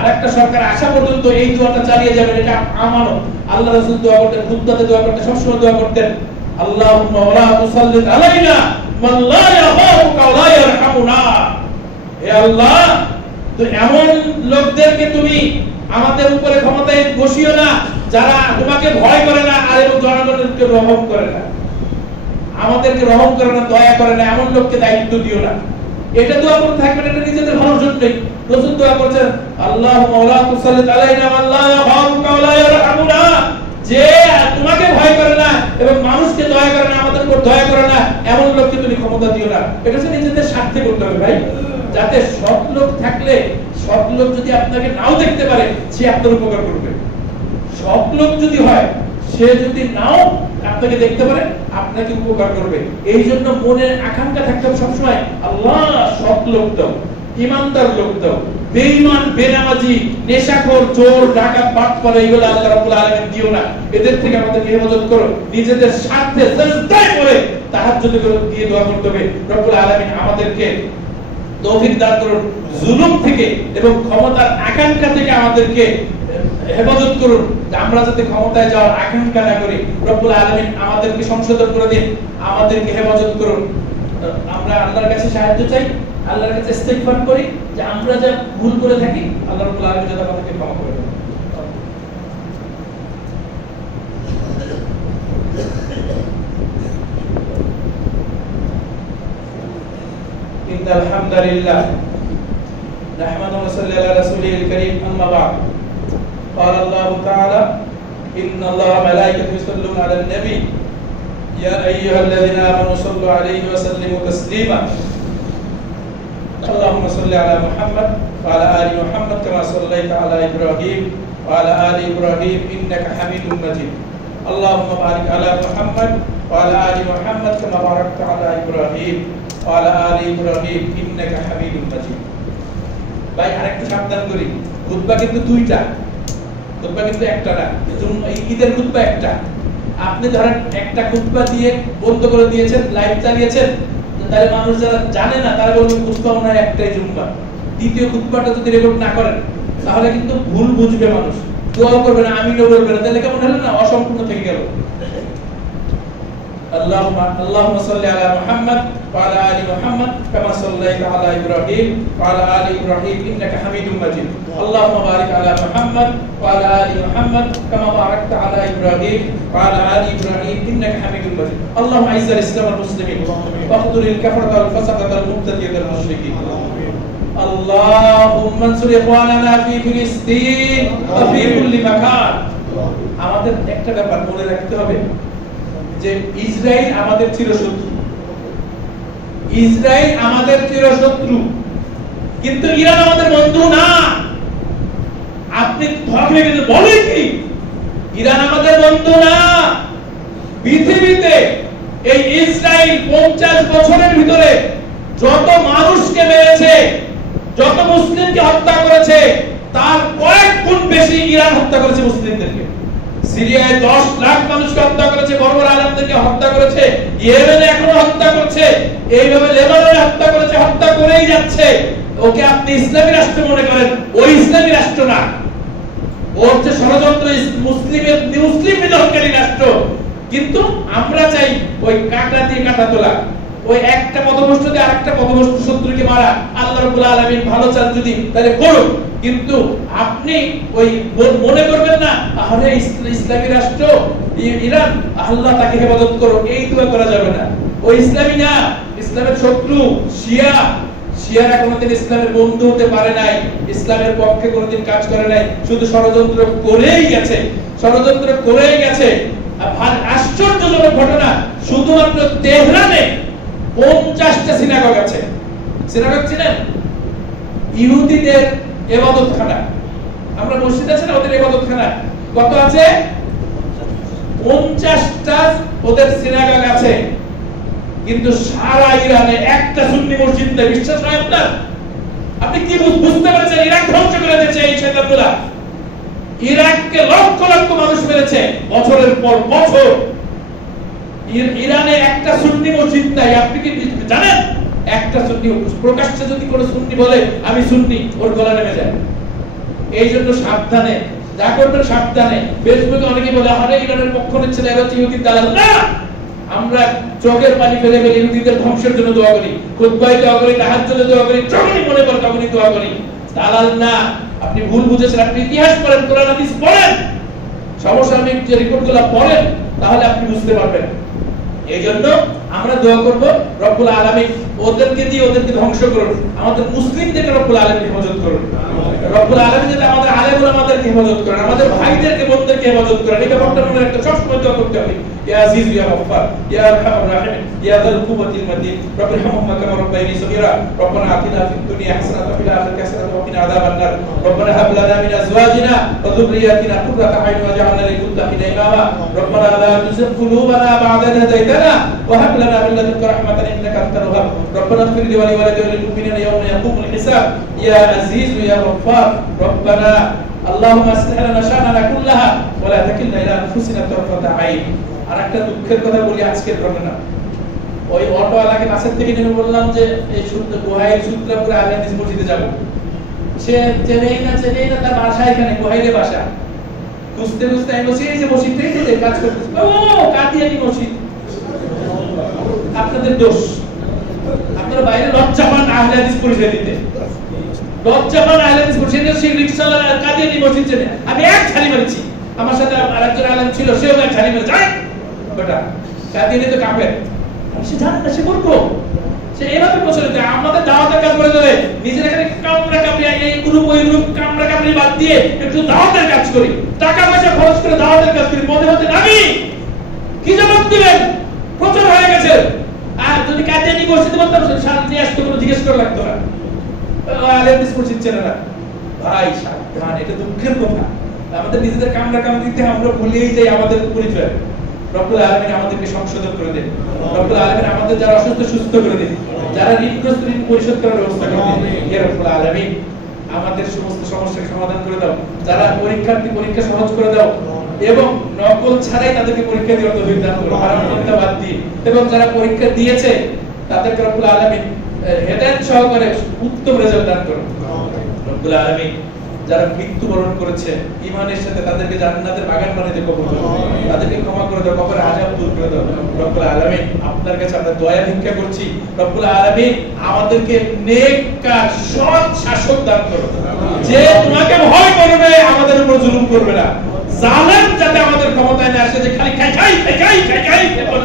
আরেকটা সরকার আসা পর্যন্ত এই দোয়াটা চালিয়ে যাবেন, এটা আমানত। আল্লাহ রাসূল দোয়া করতেন, খুতবাতে দোয়া করতেন, সবসময় দোয়া করতেন, আল্লাহুম্মা ওয়ালা তুসাল্লিত আলাইনা মান লা ইয়াখাফুকা ওয়া লা ইয়ারহামুনা। হে আল্লাহ, তো এমন লোকদেরকে তুমি আমাদের উপরে ক্ষমতায় বসিও না যারা তোমাকে ভয় করে না আর এবং জনগণকে রহম করে না, আমাদেরকে রহম করে না, দয়া করে না, এমন লোককে দায়িত্ব দিও না। এটা দোয়া করতে থাকবেন, এটা নিজেদের ভালোর জন্যই। রাসূল দোয়া করছেন আল্লাহুম্মা ওয়ালা তুসাল্লিত আলাইনা মান লা ইয়াখাফুকা ওয়া লা ইয়ারহামুনা, যে তোমাকে ভয় করে না এবং মানুষকে দয়া করে না, আমাদের উপর দয়া করে না, এমন লোককে তুমি ক্ষমতা দিও না। এটা হচ্ছে নিজেদের স্বার্থে করতে হবে ভাই, যাতে সৎ লোক থাকলে, সৎ লোক যদি আপনাকে নাও দেখতে পারে, সে আপনার উপকার করবে। সৎ লোক যদি হয়, সে যদি নাও আপনাকে দেখতে পারে, আপনাকে উপকার করবে। এই জন্য মনের আকাঙ্ক্ষা থাকতে হবে সবসময়, আল্লাহ সৎ লোক দাও, ইমানদার লোক দাও, বেঈমান, বেনামাজি, নেশাখোর, চোর, ডাকাত, বাটপার, এইগুলো আল্লাহ রাব্বুল আলামিন দিও না। এদের থেকে আমাদেরকে হেফাজত করো। নিজেদের স্বার্থে সিজদায় পড়ে তাহাজ্জুদ দিয়ে দোয়া করতে হবে, রব্বুল আলামিন আমাদেরকে তৌফিক দান করুন, জুলুম থেকে এবং ক্ষমতার আকাঙ্ক্ষা থেকে আমাদেরকে হেফাজত করুন, আমরা যাতে ক্ষমতায় যাওয়ার আকাঙ্ক্ষা না করি। রব্বুল আলামিন আমাদেরকে সংশোধন করে দিন, আমাদেরকে হেফাজত করুন। আমরা আল্লাহর কাছে সাহায্য চাই, আল্লাহর কাছে ইস্তিগফার করি যে আমরা যা ভুল করে থাকি, আল্লাহ রাব্বুল আলামিন যাতে আমাদেরকে ক্ষমা করে দেন। ইন্নাল হামদালিল্লাহ নাহমাদুহু ওয়া নুসাল্লি আলা রাসূলিল কারীম, আম্মা বা'দ। قال الله تعالى إن الله وملائكته يصلون على النبي يا أيها الذين آمنوا صلوا عليه وسلموا تسليما اللهم صل على محمد وعلى آل محمد كما صليت على إبراهيم وعلى آل إبراهيم إنك حميد مجيد اللهم بارك على محمد وعلى آل محمد كما باركت على إبراهيم ওয়ালা আলি ইব্রাহিম ইন্নাকা হামিদুম মাজিদ। ভাই আরেকটু সাবধান করি, খুতবা কিন্তু দুইটা, খুতবা কিন্তু একটা না। ঈদের খুতবা একটা। আপনি ধরেন একটা খুতবা দিয়ে বন্ধ করে দিয়েছেন, লাইভ চালিয়েছেন, তাহলে মানুষ যারা জানে না তারা বলবে খুতবা মনে হয় একটাই জুম্মা। দ্বিতীয় খুতবাটা যদি রেকর্ড না করেন তাহলে কিন্তু ভুল বুঝবে মানুষ, দোয়া করবে না, আমিনও বলবে না, তাহলে কেমন হলো না, অসম্পূর্ণ থেকে গেল। আল্লাহুম্মা সাল্লি আলা মুহাম্মাদ ওয়া আলা আলি মুহাম্মাদ কামা সাল্লাইতা আলা ইব্রাহিম ওয়া আলা আলি ইব্রাহিম ইন্নাকা হামিদুম মাজিদ। আল্লাহুম্মা বারিক আলা মুহাম্মাদ ওয়া আলা আলি মুহাম্মাদ কামা বারাকতা আলা ইব্রাহিম ওয়া আলা আলি ইব্রাহিম ইন্নাকা হামিদুম মাজিদ। আল্লাহুম্মা আইজ্জিল ইসলাম ওয়াল মুসলিমিন ওয়া খযুরিল কাফারাতা ওয়াল ফাসাকাতা ওয়াল মুবতাদিয়াতা ওয়াল মুশরিকিন। আল্লাহুম্মা আনসুর ইখওয়ানানা ফি ফিলিস্তিন ওয়া ফি কুল্লি মাকান। আমাদের একটা ব্যাপার মনে রাখতে হবে যে ইসরায়েল আমাদের চিরশত্রু, ইসরায়েল আমাদের চিরশত্রু, কিন্তু ইরান আমাদের বন্ধু না। আপনি ধর্মে কিন্তু বলেন কি ইরান আমাদের বন্ধু না? পৃথিবীতে এই ইসরায়েল 50 বছরের ভিতরে যত মানুষকে মেরেছে, যত মুসলিমকে হত্যা করেছে, তার কয়েক গুণ বেশি ইরান হত্যা করেছে মুসলিমদেরকে। সিরিয়ায় 10 লাখ মানুষকে হত্যা করেছে, বর্বর আলেমদেরকে হত্যা করেছে, ইয়েমেনে এখনো হত্যা করছে, এইভাবে লেবাননে হত্যা করেছে, হত্যা করেই যাচ্ছে। ওকে আপনি ইসলামী রাষ্ট্র মনে করেন, ওই ইসলামী রাষ্ট্র না, ও হচ্ছে ষড়যন্ত্র মুসলিম বিদ্রোহকারী রাষ্ট্র। কিন্তু আমরা চাই ওই কাঁটা দিয়ে কাঁটা তোলা, ওই একটা পথভ্রষ্ট দিয়ে আরেকটা পথভ্রষ্ট শত্রুকে মারা। আল্লাহ রাব্বুল আলামিন ভালো চান যদি তাহলে করুন, কিন্তু আপনি ওই মনে করবেন না আরে ইসলামী রাষ্ট্র ইরান, আল্লাহ তাকে হেফাজত করো, এই দোয়া করা যাবে না। ওই ইসলামী না, ইসলামের শত্রু শিয়া। শিয়ারা কোনোদিন ইসলামের বন্ধু হতে পারে নাই, ইসলামের পক্ষে কোনোদিন কাজ করে নাই, শুধু ষড়যন্ত্র করেই গেছে, ষড়যন্ত্র করেই গেছে। আশ্চর্যজনক ঘটনা, শুধুমাত্র তেহরানে 50টা সিনাগগ আছে। সিনাগগ চিনেন? ইহুদিদের ইবাদতখানা। আমরা মসজিদ আছে না, ওদের ইবাদতখানা কত আছে? 50টা ওদের সিনাগগ আছে। কিন্তু সারা ইরানে একটা সুন্নি মসজিদ নেই। বিশ্বাস হয় আপনার? আপনি কি বুঝতে পারছেন? ইরাক ধ্বংস করে দিয়েছে এই শয়তানগুলা। ইরাককে লক্ষ লক্ষ মানুষ মেরেছে বছরের পর বছর। ইরানে একটা সুন্নি মসজিদ নাই। আপনি কি জানেন? একটা সুন্নি, প্রকাশ্যে যদি কোনো সুন্নি বলে আমি সুন্নি, ওর গলা নেমে যায়। এই জন্য সাবধানে, যা করবেন সাবধানে। ফেসবুকে অনেকে বলে আরে ইরানের পক্ষ নিচ্ছে না, এরা হচ্ছে ইহুদির দালাল। না, আমরা চোখের পানি ফেলে ফেলে ইহুদিদের ধ্বংসের জন্য দোয়া করি, খুতবায় দোয়া করি, তাহাজ্জুদে দোয়া করি, যখনই মনে পড়ে তখনই দোয়া করি। দালাল না। আপনি ভুল বুঝেছেন। আপনি ইতিহাস পড়েন, কোরআন হাদিস পড়েন, সমসাময়িক যে রিপোর্টগুলো পড়েন, তাহলে আপনি বুঝতে পারবেন। এই জন্য আমরা দোয়া করব রব্বুল আলামিন ওদেরকে দিয়ে ওদেরকে ধ্বংস করুন, আমাদের মুসলিমদেরকে রব্বুল আলামিন হেফাজত করুন। রব্বুল আলামিন যাতে আমাদের আলেম ওলামাদেরকে হেফাজত করেন, আমাদের ভাইদেরকে বোনদেরকে হেফাজত করেন। এই ব্যাপারটা মনে রাখতে সবসময় দোয়া করতে হবে। ইয়া আজিজ ইয়া গফফার ইয়া আরহামার রাহিম ইয়া যাল কুওয়াতিল মাতিন রব্বিরহামহুমা কামা রাব্বায়ানি সগীরা রব্বানা আতিনা ফিদ দুনিয়া হাসানাতাও ওয়া ফিল আখিরাতি হাসানাতাও ওয়া কিনা আযাবান নার রব্বানা হাব লানা মিন আজওয়াজিনা ওয়া যুররিয়াতিনা কুররাতা আ'ইউন ওয়াজ'আলনা লিল মুত্তাকিনা ইমামা রব্বানা লা তুযিগ কুলুবানা বা'দা ইয হাদাইতানা ওয়া হাব লানা মিন লাদুনকা রাহমাতান ইন্নাকা আনতাল ওয়াহ্হাব রব্বানা ইগফির লি ওয়া লিওয়ালিদি ওয়া লিল মুমিনিনা ইয়াওমা ইয়াকুমুল হিসাব ইয়া আজিজ ইয়া গফফার রব্বানা আল্লাহুম্মা আসলিহ লানা শা'নানা কুল্লাহা ওয়া লা তাকিলনা ইলা আনফুসিনা তারফাতা আইন। আরেকটা দুঃখের কথা বলি, আজকের ঘটনা। ওই অটোওয়ালাকে বাসের থেকে নেমে বললাম যে এই গোহাইর সূত্রাপুরে আহলে হাদিস মসজিদে যাব। সে চেনেই না তার বাসা এখানে, গোহাইরে বাসা। খুঁজতে খুঁজতে আমি বসে এই যে মসজিদটাই যে কাজ করতেছি, ও কাদিয়ানি মসজিদ। আপনাদের দোষ, আপনারা বাইরে লজ্জা পান আহলে হাদিস পরিচয় দিতে, লজ্জা পান আহলে হাদিস পরিচয় দিতে। সেই রিকশাওয়ালা কাদিয়ানি মসজিদ চেনে। আমি এক ছালি মারছি, আমার সাথে আরেকজন আলেম ছিল, সেও এক ছালি মেরে যায় বেটা কাদিয়ানি তো কাফের। সে জানে না, সে মূর্খ। সে এভাবে প্রচলিত। আমাদের দাওয়াতের কাজ করে দেবে, নিজের এখানে কামড়া কামড়ি, এই গ্রুপ ওই গ্রুপ কামড়া কামড়ি বাদ দিয়ে একটু দাওয়াতের কাজ করি, টাকা পয়সা খরচ করে দাওয়াতের কাজ করি। মনে হতে নামি কি জবাব দিবেন? প্রচার হয়ে গেছে। আর যদি কাদিয়ানি মসজিদে বলতাম শান্তি আসতো, কোনো জিজ্ঞেস করা লাগতো না। আলেম মসজিদ চেনে না। ভাই সাবধান, এটা দুঃখের কথা। আমাদের নিজেদের কামড়া কামড়ি দিতে আমরা ভুলেই যাই আমাদের পরিচয়। রব্বুল আলামিন আমাদেরকে সংশোধন করে দেন। রব্বুল আলামিন আমাদের যারা অসুস্থ সুস্থ করে দেন। যারা ঋণগ্রস্ত ঋণ পরিশোধ করার ব্যবস্থা করে দিন হে রব্বুল আলামিন। আমাদের সমস্ত সমস্যার সমাধান করে দাও। যারা পরীক্ষার্থী পরীক্ষা সহজ করে দাও এবং নকল ছাড়াই তাদেরকে পরীক্ষা দেওয়ার তৌফিক দান করো, হারাম চিন্তা বাদ দিয়ে। এবং যারা পরীক্ষা দিয়েছে তাদেরকে রব্বুল আলামিন হেদায়েত সহকারে উত্তম রেজাল্ট দান করো রব্বুল আলামিন। যারা মৃত্যুবরণ করেছে ঈমানের সাথে তাদেরকে জান্নাতের বাগান বানাতে কবুল করো, তাদেরকে ক্ষমা করে দাও, কবরের আযাব দূর করে দাও রব্বুল আলামিন। আপনার কাছে আমরা দয়া ভিক্ষা করছি রব্বুল আলামিন, আমাদেরকে নেককার সৎ শাসক দান করো, যে তোমাকে ভয় করবে, আমাদের উপর জুলুম করবে না। জালেম যাতে আমাদের ক্ষমতায় না আসে, যে খালি খাই খাই খাই খাই খাই খাই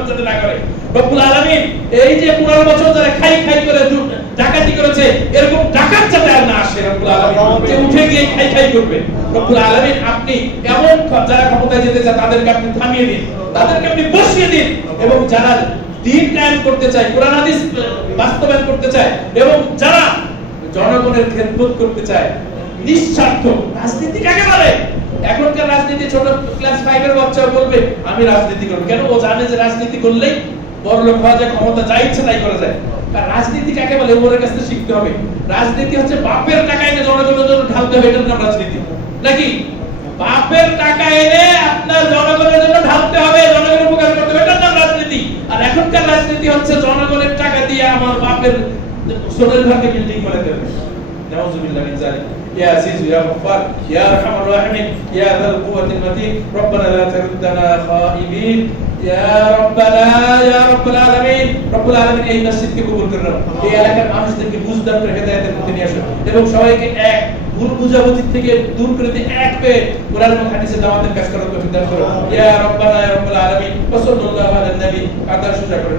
যাতে না করে রব্বুল আলামিন। এই যে 15 বছর ধরে খাই খাই করে ডাকাতি করেছে, এরকম ডাকাত যাতে আর না আসে রব্বুল আলামিন, যে উঠে গিয়ে খাই খাই করবে রব্বুল আলামিন। আপনি এমন যারা ক্ষমতায় যেতে চায় তাদেরকে আপনি থামিয়ে দিন, তাদেরকে আপনি বসিয়ে দিন, এবং যারা দ্বীন কায়েম করতে চায়, কোরআন হাদিস বাস্তবায়ন করতে চায়, এবং যারা জনগণের খেদমত করতে চায় নিঃস্বার্থ। রাজনীতি কাকে বলে? এখনকার রাজনীতি ছোট ক্লাস 5 এর বাচ্চাও বলবে আমি রাজনীতি করব। কেন? ও জানে যে রাজনীতি করলেই বড়লোক হওয়া যায়, ক্ষমতা যা ইচ্ছা তাই করা যায়। আর রাজনীতি কাকে বলে ওর কাছে শিখতে হবে। রাজনীতি হচ্ছে বাপের টাকা এনে জনগণের জন্য ঢালতে হবে, এটার নাম রাজনীতি নাকি? বাপের টাকা এনে আপনার জনগণের জন্য ঢালতে হবে, জনগণের উপকার করতে হবে, এটার নাম রাজনীতি। আর এখনকার রাজনীতি হচ্ছে জনগণের টাকা দিয়ে আমার বাপের সোনার ঘরকে বিল্ডিং বানাতে হবে। নাউযুবিল্লাহ মিন যালিক। يا عزيز يا غفار يا ارحم الراحمين يا ذا القوة المتين ربنا لا تردنا خائبين يا رب العالمين رب العالمين। এই মসজিদকে কবুল করে নাও, এই এলাকার মানুষদেরকে বুঝদার করে হেদায়েতের মধ্যে নিয়ে আসো, এবং সবাইকে এক ভুল বুঝাবুঝি থেকে দূর করে দিয়ে এক পেয়ে কোরআন এবং হাদিসে জামাতের কাজ করার তৌফিক দান করো ইয়া রব্বানা ইয়া রাব্বাল আলামিন। ওয়া সাল্লাল্লাহু আলা নবী আদা সুজা করে